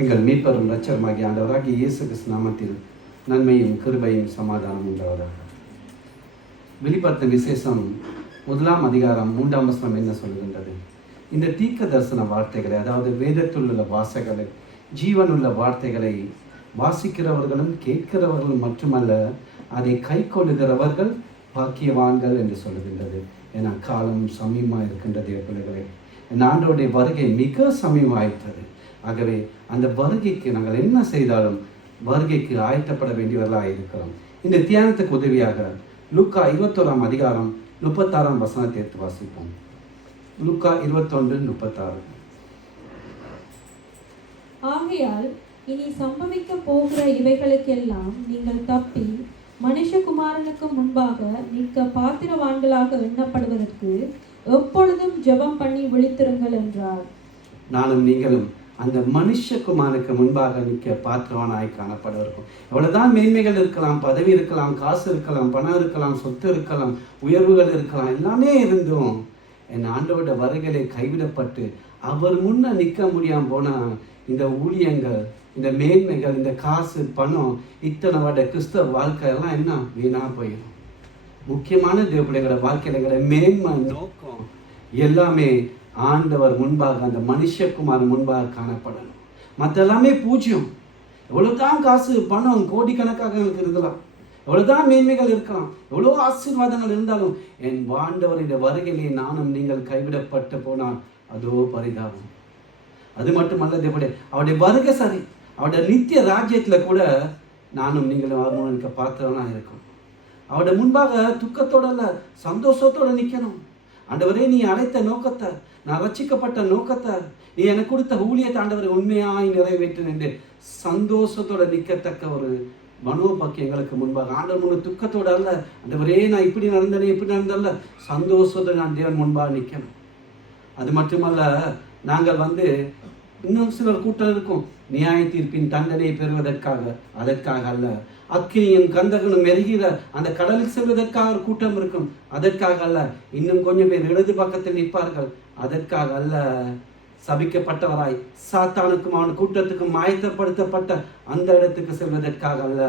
எங்கள் மீட்பரும் இரட்சகருமாகிய ஆண்டவராகிய இயேசு கிறிஸ்து நாமத்தில் நன்மையும் கிருபையும் சமாதானம் உண்டாவதாக. வெளிப்படுத்த விசேஷம் 1 அதிகாரம் 3 வசனம் என்ன சொல்கின்றது? இந்த தீர்க்க தரிசன வார்த்தைகளை, அதாவது வேதத்தில் உள்ள வாசைகளை, ஜீவனுள்ள வார்த்தைகளை வாசிக்கிறவர்களும் கேட்கிறவர்களும் மட்டுமல்ல, அதை கை கொள்ளுகிறவர்கள் பாக்கியவான்கள் என்று சொல்லுகின்றது. ஏன்னா காலம் சமீபமாக இருக்கின்றது பிள்ளைகளே. என் ஆண்டவருடைய வருகை மிக சமீபமாயிட்டது. ஆகவே அந்த வருகைக்கு நாங்கள் என்ன செய்தாலும் வருகைக்கு ஆயத்தப்பட வேண்டியவர்களாக இருக்கிறோம். இந்த தியானத்துக்கு உதவியாக லூக்கா 21 அதிகாரம் 36 வசனத்தை எடுத்து வாசிப்போம். லூக்கா 21:36. ஆகையால் இனி சம்பவிக்க போகிற இவைகளுக்கெல்லாம் நீங்கள் தப்பி மனுஷகுமாரனுக்கு முன்பாக நிற்க பாத்திரவான்களாக எண்ணப்படுவதற்கு எப்பொழுதும் ஜெபம் பண்ணி விழித்திருங்கள் என்றார். நானும் நீங்களும் அந்த மனுஷகுமாரனுக்கு முன்பாக நிற்க பாத்திரவானாய் காணப்படுவதற்கும், எவ்வளவுதான் மேன்மைகள் இருக்கலாம், பதவி இருக்கலாம், காசு இருக்கலாம், பணம் இருக்கலாம், சொத்து இருக்கலாம், உயர்வுகள் இருக்கலாம், எல்லாமே இருந்தும் என் ஆண்டவரோட வருகையிலே கைவிடப்பட்டு அவர் முன்ன நிற்க முடியாமல் போனால் இந்த ஊழியங்கள், இந்த மேன்மைகள், இந்த காசு, பணம், இத்தனை வருட கிறிஸ்தவ வாழ்க்கை எல்லாம் என்ன வீணாக போயிடும். முக்கியமான தேவப்பிள்ளைகளோட வாழ்க்கையில மேன்மை நோக்கம் எல்லாமே ஆண்டவர் முன்பாக, அந்த மனுஷகுமார் முன்பாக காணப்படணும். மற்ற எல்லாமே பூஜ்யம். எவ்வளவுதான் காசு, பணம், கோடிக்கணக்காக எனக்கு இருக்கலாம், எவ்வளவுதான் மேன்மைகள் இருக்கலாம், எவ்வளோ ஆசீர்வாதங்கள் இருந்தாலும் என் ஆண்டவருடைய வருகையிலே நானும் நீங்கள் கைவிடப்பட்டு போனால் அதோ பரிதாபம். அது மட்டுமல்ல தேவனுடைய அவருடைய வருகை சரி, அவருடைய நித்திய ராஜ்யத்தில் கூட நானும் நீங்களும் அவர்களுக்கு பாத்திரம்லாம் இருக்கும். அவருடைய முன்பாக துக்கத்தோட இல்ல, சந்தோஷத்தோட நிற்கணும். ஆண்டவரே, நீ அழைத்த நோக்கத்தை, நான் ரட்சிக்கப்பட்ட நோக்கத்தை, நீ எனக்கு கொடுத்த ஊழியத்தை ஆண்டவரை உண்மையாய் நிறைவேற்றேன் என்று சந்தோஷத்தோட நிற்கத்தக்க ஒரு மனோபாக்கி எங்களுக்கு முன்பாக. ஆண்டவர் முன்னு துக்கத்தோட அல்ல, ஆண்டவரே நான் இப்படி நடந்தேனே இப்படி நடந்தல்ல, சந்தோஷத்தோட நான் தேவன் முன்பாக நிற்கணும். அது மட்டுமல்ல, நாங்கள் இன்னும் சிலர் கூட்டம் இருக்கும், நியாய தீர்ப்பின் தண்டனை பெறுவதற்காக, அதற்காக அல்ல. அக்கினியும் கந்தகனும் எரிகிற அந்த கடலுக்கு செல்வதற்காக ஒரு கூட்டம் இருக்கும், அதற்காக அல்ல. இன்னும் கொஞ்சம் பேர் இடது பக்கத்தில் நிற்பார்கள், அதற்காக அல்ல. சபிக்கப்பட்டவராய் சாத்தானுக்கும் அவன் கூட்டத்துக்கும் ஆயத்தப்படுத்தப்பட்ட அந்த இடத்துக்கு செல்வதற்காக அல்ல.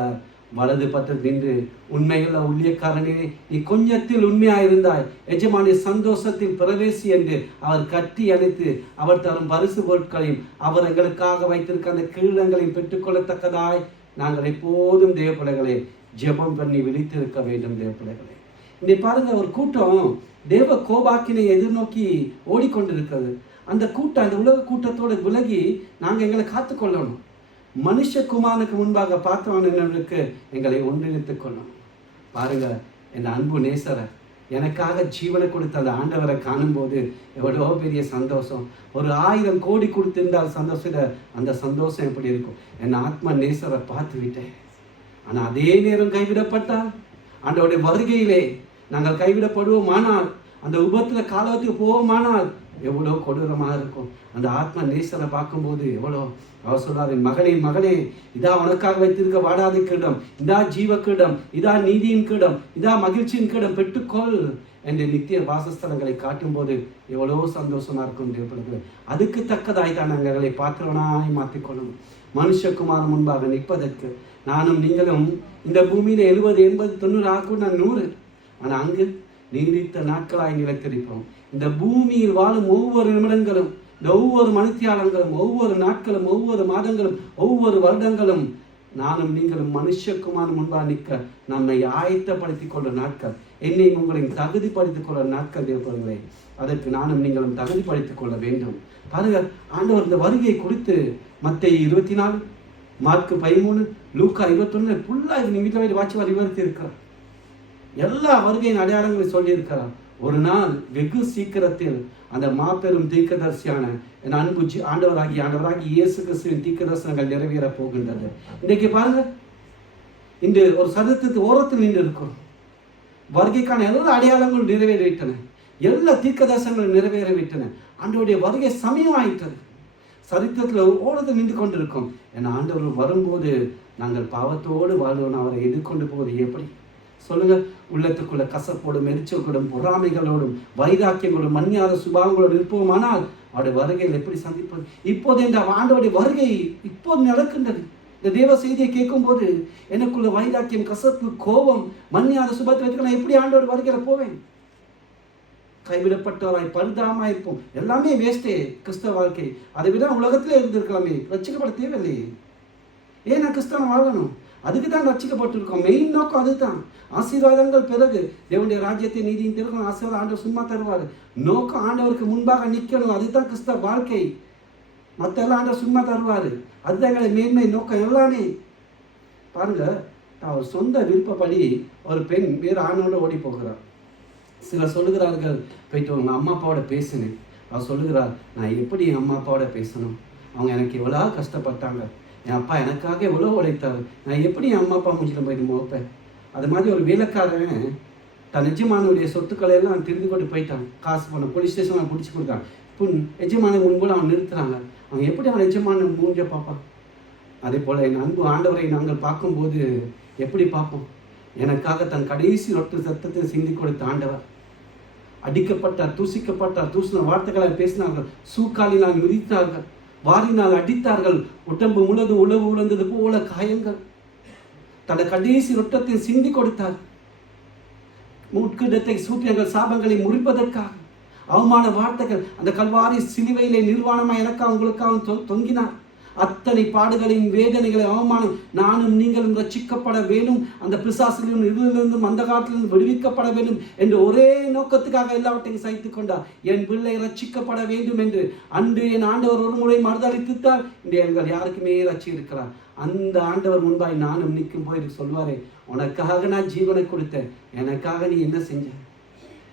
வலது பக்கத்தில் நின்று உண்மையுள்ள ஊழியக்காரனே, நீ கொஞ்சத்தில் உண்மையாயிருந்தாய், எஜமானி சந்தோஷத்தில் பிரவேசி என்று அவர் கட்டி அணைத்து அவர் தரும் பரிசு பொருட்களையும் அவர் எங்களுக்காக வைத்திருக்க அந்த கிரீடங்களையும் பெற்றுக்கொள்ளத்தக்கதாய் நாங்கள் எப்போதும் தேவப்பிள்ளைகளே ஜெபம் பண்ணி விழித்திருக்க வேண்டும். தேவப்பிள்ளைகளே, இன்னைக்கு பாருங்க, ஒரு கூட்டம் தேவ கோபாக்கினை எதிர்நோக்கி ஓடிக்கொண்டிருக்கிறது. அந்த கூட்டம், அந்த உலக கூட்டத்தோடு விலகி நாங்கள் எங்களை காத்துக்கொள்ளணும். மனுஷகுமாரனுக்கு முன்பாக பார்த்தவனுக்கு எங்களை ஒன்றிணைத்துக் கொள்ளணும். பாருங்க, என் அன்பு நேசரை, எனக்காக ஜீவனை கொடுத்த அந்த ஆண்டவரை காணும்போது எவ்வளோ பெரிய சந்தோஷம். ஒரு 1000 கோடி கொடுத்திருந்தால் சந்தோஷம், அந்த சந்தோஷம் எப்படி இருக்கும்? என் ஆத்ம நேசரை பார்த்து விட்டேன். ஆனால் அதே நேரம் கைவிடப்பட்டால், ஆண்டவருடைய வருகையிலே நாங்கள் கைவிடப்படுவோமானால், அந்த உபத்தில் காலத்துக்கு போவோமானால் எவ்வளோ கொடூரமாக இருக்கும். அந்த ஆத்ம நேசரை பார்க்கும்போது எவ்வளோ, அவர் சொல்றாரு, மகனின் மகனே, இதா உனக்காக வைத்திருக்க வாடாத கிரீடம், இதா ஜீவ கிரீடம், இதா நீதியின் கிரீடம், இதா மகிழ்ச்சியின் கிரீடம், பெற்றுக்கொள் என்ற நித்திய வாசஸ்தலங்களை காட்டும் போது எவ்வளோ சந்தோஷமா இருக்கும் தேவப்பிள்ளைகளே. அதுக்கு தக்கதாய் தான் நாங்கள் எங்களை பாத்திரவனாய் மாற்றிக்கொள்ளணும். மனுஷகுமார் முன்பாக நிற்பதற்கு நானும் நீங்களும் இந்த பூமியில 70, 80, 90 ஆகும், நான் 100. ஆனால் அங்கு நீடித்த நாட்களாய் நிலைத்திருப்போம். இந்த பூமியில் வாழும் ஒவ்வொரு நிமிடங்களும், இந்த ஒவ்வொரு மணித்தியாலங்களும், ஒவ்வொரு நாட்களும், ஒவ்வொரு மாதங்களும், ஒவ்வொரு வருடங்களும் நானும் நீங்களும் மனுஷகுமார் முன்பாக நிற்க நம்மை ஆயத்தப்படுத்திக் கொள்ற நாட்கள், என்னையும் உங்களையும் தகுதிப்படுத்திக் கொள்ற நாட்கள் தேவர்களே. அதற்கு நானும் நீங்களும் தகுதிப்படுத்திக் கொள்ள வேண்டும். பாருங்க, ஆண்டவர் இந்த வருகையை குறித்து மத்தேயு 24, மார்க்கு 13, லூக்கா 21 ஃபுல்லாக இது வீட்டில் வாட்சி விவரித்து இருக்கிறார். எல்லா வருகையின் அடையாளங்களையும் சொல்லியிருக்கிறார். ஒரு நாள் வெகு சீக்கிரத்தில் அந்த மாபெரும் தீர்க்கதரிசியான என் அன்பு ஆண்டவராகி இயேசு கிறிஸ்துவின் தீர்க்கதரிசனங்கள் நிறைவேற போகின்றது. இன்றைக்கு பாருங்க, இன்று ஒரு சதத்துக்கு ஓரத்தில் நின்று இருக்கிறோம். வருகைக்கான எல்லா அடையாளங்களும் நிறைவேறிவிட்டன, எல்லா தீர்க்கதரிசனங்களும் நிறைவேறிவிட்டன. ஆண்டவருடைய வருகை சமயமாயிட்டது. சரித்திரத்தில் ஓரத்தில் நின்று கொண்டிருக்கோம். என் ஆண்டவர் வரும்போது நாங்கள் பாவத்தோடு வாழ்வோம். அவரை எதிர்கொண்டு போவது எப்படி சொல்லுங்க? உள்ளத்துக்குள்ள கசப்போடும், எரிச்சலோடும், பொறாமைகளோடும், வைராக்கியங்களோடும், மன்னியாத சுபாவங்களோடு இருப்போமானால் அவருடைய வருகையில் எப்படி சந்திப்பது? இப்போது இந்த ஆண்டவருடைய வருகை இப்போது நடக்கின்றது. இந்த தேவ செய்தியை கேட்கும் போது எனக்குள்ள வைராக்கியம், கசப்பு, கோபம், மன்னியாத சுபத்திரத்துக்கு நான் எப்படி ஆண்டவர் வருகையில போவேன்? கைவிடப்பட்டவராய் பரிதாபமாய் இருப்போம். எல்லாமே வேஸ்டே கிறிஸ்தவ வாழ்க்கை. அதை விட உலகத்திலே இருந்திருக்கலாமே, ரட்சிக்கப்பட தேவையில்லையே. ஏன் நான் கிறிஸ்தவன் வாழணும்? அதுக்கு தான் ரட்சிக்கப்பட்டிருக்கோம். மெயின் நோக்கம் அதுதான். ஆசீர்வாதங்கள் பிறகு தேவனுடைய ராஜ்யத்தை நீதியின் திறக்கும் ஆசீர்வாதம் ஆண்டவர் சும்மா தருவார். நோக்கம் ஆண்டவருக்கு முன்பாக நிற்கணும். அதுதான் கிறிஸ்தவ வாழ்க்கை. மற்ற எல்லாம் ஆண்டவர் சும்மா தருவார். அதுதான் எங்களை மேன்மை நோக்கம் எல்லாமே. பாருங்க, அவர் சொந்த விருப்பப்படி ஒரு பெண் வேறு ஆணோட ஓடி போகிறார். சிலர் சொல்லுகிறார்கள், போயிட்டு உங்கள் அம்மா அப்பாவோட பேசினேன். அவர் சொல்லுகிறார், நான் எப்படி என் அம்மா அப்பாவோட பேசணும்? அவங்க எனக்கு எவ்வளோ கஷ்டப்பட்டாங்க, என் அப்பா எனக்காக எவ்வளோ உழைத்தார், நான் எப்படி என் அம்மா அப்பா மூஞ்சில போயிட்டு மோப்பேன்? அது மாதிரி ஒரு வேலைக்காரன் தன் எஜமானுடைய சொத்துக்களை எல்லாம் திரும்பி கொண்டு போயிட்டான். காசு பண்ண போலீஸ் ஸ்டேஷனில் பிடிச்சி கொடுத்தான். எஜமான முன்போடு அவன் நிறுத்துறாங்க. அவன் எப்படி அவன் எஜமான மூஞ்ச பார்ப்பான்? அதே போல் என் அன்பு ஆண்டவரை நாங்கள் பார்க்கும்போது எப்படி பார்ப்போம்? எனக்காக தன் கடைசி ரொட்டு சத்தத்தை சிந்தி கொடுத்த ஆண்டவர். அடிக்கப்பட்டார், தூசிக்கப்பட்டார், தூசின வார்த்தைகளை பேசினார்கள், சூக்காலினால் மிதித்தார்கள், வாரினால் அடித்தார்கள், உடம்பு முழுவதும் உழவு உழந்தது போல காயங்கள். தன் கடைசி ரொட்டத்தை சிந்தி கொடுத்தார். முட்கிடத்தை சூத்தியங்கள் சாபங்களை முறிப்பதற்காக அவமான வார்த்தைகள் அந்த கல்வாரி சிலுவையிலே நிர்வாணமாக எனக்காக உங்களுக்காக தொங்கினார். அத்தனை பாடுகளின் வேதனைகளை அவமானம் நானும் நீங்களும் ரட்சிக்கப்பட வேண்டும், அந்த பிசாசிலும் இருளிலிருந்தும் அந்த காலத்திலிருந்து விடுவிக்கப்பட வேண்டும் என்று ஒரே நோக்கத்துக்காக எல்லாவற்றையும் சகித்துக் கொண்டார். என் பிள்ளை ரட்சிக்கப்பட வேண்டும் என்று அன்று என் ஆண்டவர் ஒரு முறை மறுதளித்தார். இன்று எங்கள் யாருக்குமே ரட்சி இருக்கிறார். அந்த ஆண்டவர் முன்பாய் நானும் நிற்கும் போய் சொல்வாரே, உனக்காக நான் ஜீவனை கொடுத்தேன், எனக்காக நீ என்ன செஞ்ச?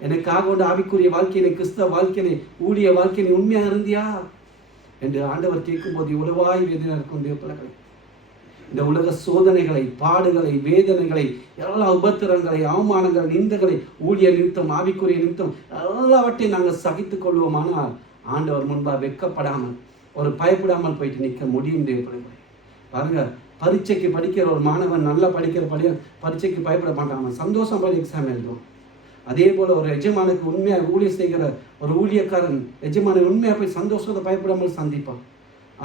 எனக்காக உன் ஆவிக்குரிய வாழ்க்கையிலே, கிறிஸ்தவ வாழ்க்கையிலே, ஊழிய வாழ்க்கையிலே உண்மையாக இருந்தியா என்று ஆண்டவர் கேட்கும்போது உலவாய் வேதனை இருக்கும். தேவப்பிள்ளைகளை, இந்த உலக சோதனைகளை, பாடுகளை, வேதனைகளை, எல்லா உபத்திரங்களை, அவமானங்கள், நிந்தங்களை, ஊழிய நிமித்தம், ஆவிக்குரிய நிமித்தம் எல்லாவற்றையும் நாங்கள் சகித்துக் கொள்வோமானால் ஆண்டவர் முன்பாக வெட்கப்படாமல், ஒரு பயப்படாமல் போயிட்டு நிற்க முடியும். தேவப்பிள்ளைகளை பாருங்க, பரீட்சைக்கு படிக்கிற ஒரு மாணவன் நல்லா படிக்கிற பரீட்சைக்கு பயப்பட மாட்டான். அவன் சந்தோஷம் போய் எக்ஸாம் எழுதுவான். அதே போல் ஒரு எஜமானுக்கு உண்மையாக ஊழியர் செய்கிற ஒரு ஊழியக்காரன் எஜமான உண்மையாக போய் சந்தோஷத்தை பயப்படாமல் சந்திப்பான்.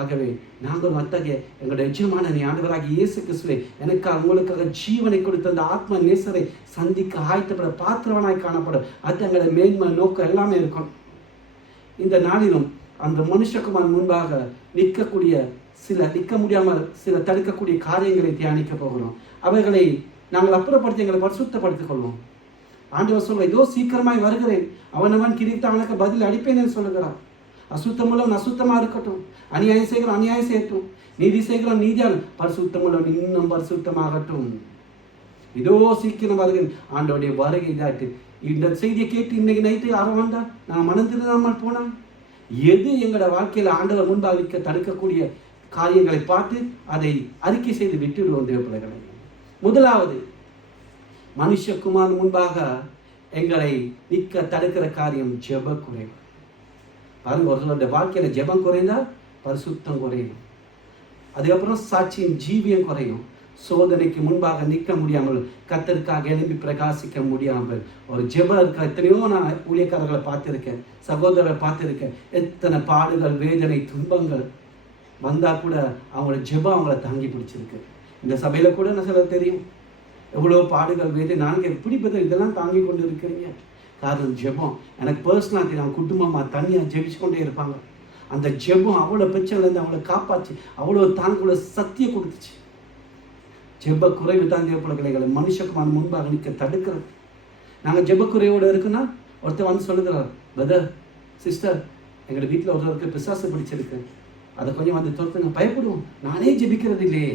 ஆகவே நாங்கள் அத்தகைய எங்களுடைய எஜமானனை ஆண்டவராகி இயேசு கிறிஸ்துவை எனக்காக உங்களுக்காக ஜீவனை கொடுத்த அந்த ஆத்ம நேசரை சந்திக்க ஆயத்தப்பட பாத்திரவனாய் காணப்படும். அது எங்களை மேன்மை நோக்கம் எல்லாமே இருக்கும். இந்த நாளிலும் அந்த மனுஷகுமார் முன்பாக நிற்க முடியாமல் சில தடுக்கக்கூடிய காரியங்களை தியானிக்க போகிறோம். அவைகளை நாங்கள் அப்புறப்படுத்தி எங்களை பரிசுத்தப்படுத்திக் கொள்வோம். ஆண்டவர் சொல்ல, இதோ சீக்கிரமாய் வருகிறேன், அவனவன் கிரித்த அவனுக்கு பதில் அடிப்பேன் என்று சொல்லுகிறார். அசுத்தமுள்ளவன் அசுத்தமா இருக்கட்டும், அநியாயம் செய்கிறோம் அநியாயம் செய்யட்டும், நீதி செய்கிறோம் நீதியால், பரிசுத்தமுள்ளவன் இன்னும் பரிசுத்தமாகட்டும். இதோ சீக்கிரம் வருகிறேன். ஆண்டவருடைய வருகை தாட்டு. இந்த செய்தியை கேட்டு இன்னைக்கு நைட்டு யாரும் வந்தா நான் மனம் திருந்தாமல் போனா, எது எங்களோட வாழ்க்கையில் ஆண்டவர் முன்பாக தடுக்கக்கூடிய காரியங்களை பார்த்து அதை அறிக்கை செய்து விட்டுவிடுவோம். தேவப்பிள்ளைகளை, முதலாவது மனுஷகுமார் முன்பாக எங்களை நிற்க தடுக்கிற காரியம் ஜெப குறைவு. பாருங்க, ஒருத்தருடைய வாழ்க்கையில ஜெபம் குறைந்தால் பரிசுத்தம் குறையும். அதுக்கப்புறம் சாட்சியின் ஜீவியம் குறையும். சோதனைக்கு முன்பாக நிற்க முடியாமல், கர்த்தருக்காக எழும்பி பிரகாசிக்க முடியாமல் ஒரு ஜெபம் இருக்க. எத்தனையோ நான் ஊழியக்காரர்களை பார்த்துருக்கேன், சகோதரரை பார்த்துருக்கேன். எத்தனை பாடுகள், வேதனை, துன்பங்கள் வந்தால் கூட அவங்களோட ஜெபம் அவங்கள தாங்கி பிடிச்சிருக்கு. இந்த சபையில் கூட என்ன சொல்ல தெரியும், எவ்வளோ பாடுகள், வேதனை, நாங்கள் எப்படி பதில் இதெல்லாம் தாங்கி கொண்டு இருக்கிறீங்க? காரணம் ஜெபம். எனக்கு பர்சனலாக தெரியும், குடும்பமாக தனியாக ஜெபிச்சு கொண்டே இருப்பாங்க. அந்த ஜெபம் அவ்வளோ பிரச்சனைலேருந்து அவங்கள காப்பாச்சு, அவ்வளோ தாங்கள சக்தியை கொடுத்துச்சு. ஜெப குறைவு தான் தேவப்பிள்ளைகளை மனுஷகுமார் முன்பாக நிற்க தடுக்கிறது. நாங்கள் ஜெப குறைவோடு இருக்குன்னா ஒருத்தர் வந்து சொல்லுகிறார், பிரதர் சிஸ்டர், எங்களோட வீட்டில் ஒருத்தருக்கு பிசாசு பிடிச்சிருக்கு, அதை கொஞ்சம் வந்து துரத்துங்க. பயப்படுவோம். நானே ஜெபிக்கிறது இல்லையே,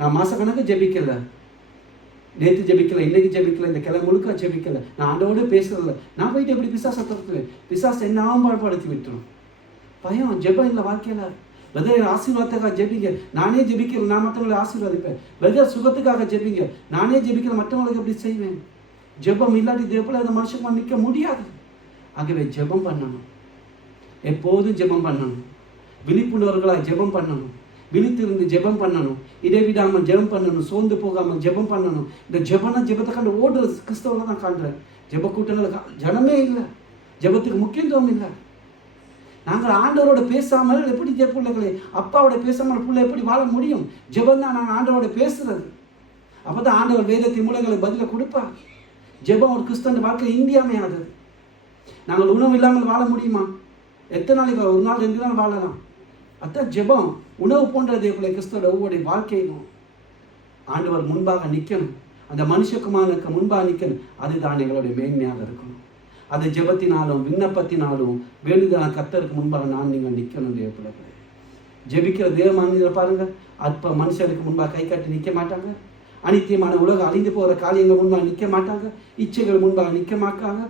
நான் மாசக்கணக்கு ஜெபிக்கல, நேற்று ஜெபிக்கல, இன்னைக்கு ஜெபிக்கல, இந்த கிழமை முழுக்க ஜெபிக்கல, நான் ஆண்டோடு பேசுறதில்ல, நான் போயிட்டு எப்படி பிசாசை துரத்துவேன்? பிசாசை என்ன ஆம்பாடுபடுத்தி விட்டுரும். பயம். ஜெபம் இல்லை வாழ்க்கையில. வெதர் ஆசீர்வாதத்துக்காக ஜெபிங்க, நானே ஜெபிக்கிறேன், நான் மற்றவங்களை ஆசீர்வாதிப்பேன். வெதர் சுகத்துக்காக ஜெபிங்க, நானே ஜெபிக்கிற, மற்றவங்களுக்கு எப்படி செய்வேன்? ஜெபம் இல்லாட்டி தேவப்பிள்ளை அந்த மனுஷன் நிற்க முடியாது. ஆகவே ஜெபம் பண்ணணும், எப்போதும் ஜெபம் பண்ணணும், விழிப்புணர்வுகளாக ஜெபம் பண்ணணும், விழித்திருந்து ஜெபம் பண்ணணும், இடைவிடாமல் ஜெபம் பண்ணணும், சோர்ந்து போகாமல் ஜெபம் பண்ணணும். இந்த ஜெபத்தை கண்டு ஓடுற கிறிஸ்தவனை தான் காண்றேன். ஜெப கூட்டங்கள் ஜனமே இல்லை, ஜெபத்துக்கு முக்கியத்துவம் இல்லை. நாங்கள் ஆண்டவரோட பேசாமல் எப்படி பிள்ளைகளே, அப்பாவோட பேசாமல் பிள்ளை எப்படி வாழ முடியும்? ஜெபம் தான் நாங்கள் ஆண்டவரோட பேசுறது. அப்பதான் ஆண்டவர் வேதத்தின் மூலங்களை பதில கொடுப்பார். ஜெபம் ஒரு கிறிஸ்தவ வாழ்க்கை இந்தியாமையானது. நாங்கள் உணவு இல்லாமல் வாழ முடியுமா? எத்தனை நாளைக்கு? ஒரு நாள் 2 நாள் வாழலாம். அதான் ஜெபம் உணவு போன்றதே போல கிறிஸ்தவ ஒவ்வொரு வாழ்க்கையிலும் ஆண்டவர் முன்பாக நிற்கணும். அந்த மனுஷகுமாரனுக்கு முன்பாக நிற்கணும். அதுதான் எங்களுடைய மேன்மையாக இருக்கணும். அது ஜெபத்தினாலும் விண்ணப்பத்தினாலும் வேண்டுதலான கர்த்தருக்கு முன்பாக நீங்கள் நிற்கணும். பிள்ளைகளே, ஜெபிக்கிற தேவ மனிதரை பாருங்க, அற்ப மனுஷனுக்கு முன்பாக கை கட்டி நிற்க மாட்டாங்க. அனித்தியமான உலகம் அழிந்து போகிற காரியங்கள் முன்பாக நிற்க மாட்டாங்க. இச்சைகள் முன்பாக நிற்க மாட்டாங்க.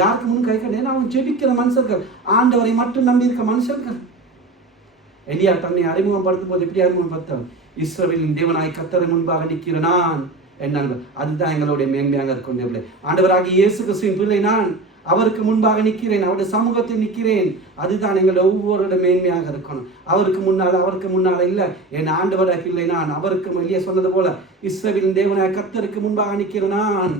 யாருக்கு முன் கை கட்ட? ஏன்னா அவங்க ஜெபிக்கிற மனுஷர்கள், ஆண்டவரை மட்டும் நம்பி இருக்க மனுஷர்கள். எலியா தன்னை அறிமுகப்படுத்தும் போது எப்படி அறிமுகப்படுத்த? இஸ்ரவேலின் தேவனாய் கர்த்தரை முன்பாக நிற்கிற நான் என்னாங்க. அதுதான் எங்களுடைய மேன்மையாக இருக்கும். ஆண்டவராகிய இயேசு கிறிஸ்துவின் பிள்ளை நான், அவருக்கு முன்பாக நிற்கிறேன், அவருடைய சமூகத்தில் நிற்கிறேன். அதுதான் எங்களை ஒவ்வொருடைய மேன்மையாக இருக்கணும். அவருக்கு முன்னால் இல்லை, என் ஆண்டவராக இல்லை நான். அவருக்கு எலியா சொன்னது போல இஸ்ரவேலின் தேவனாய் கர்த்தருக்கு முன்பாக நிற்கிற நான்,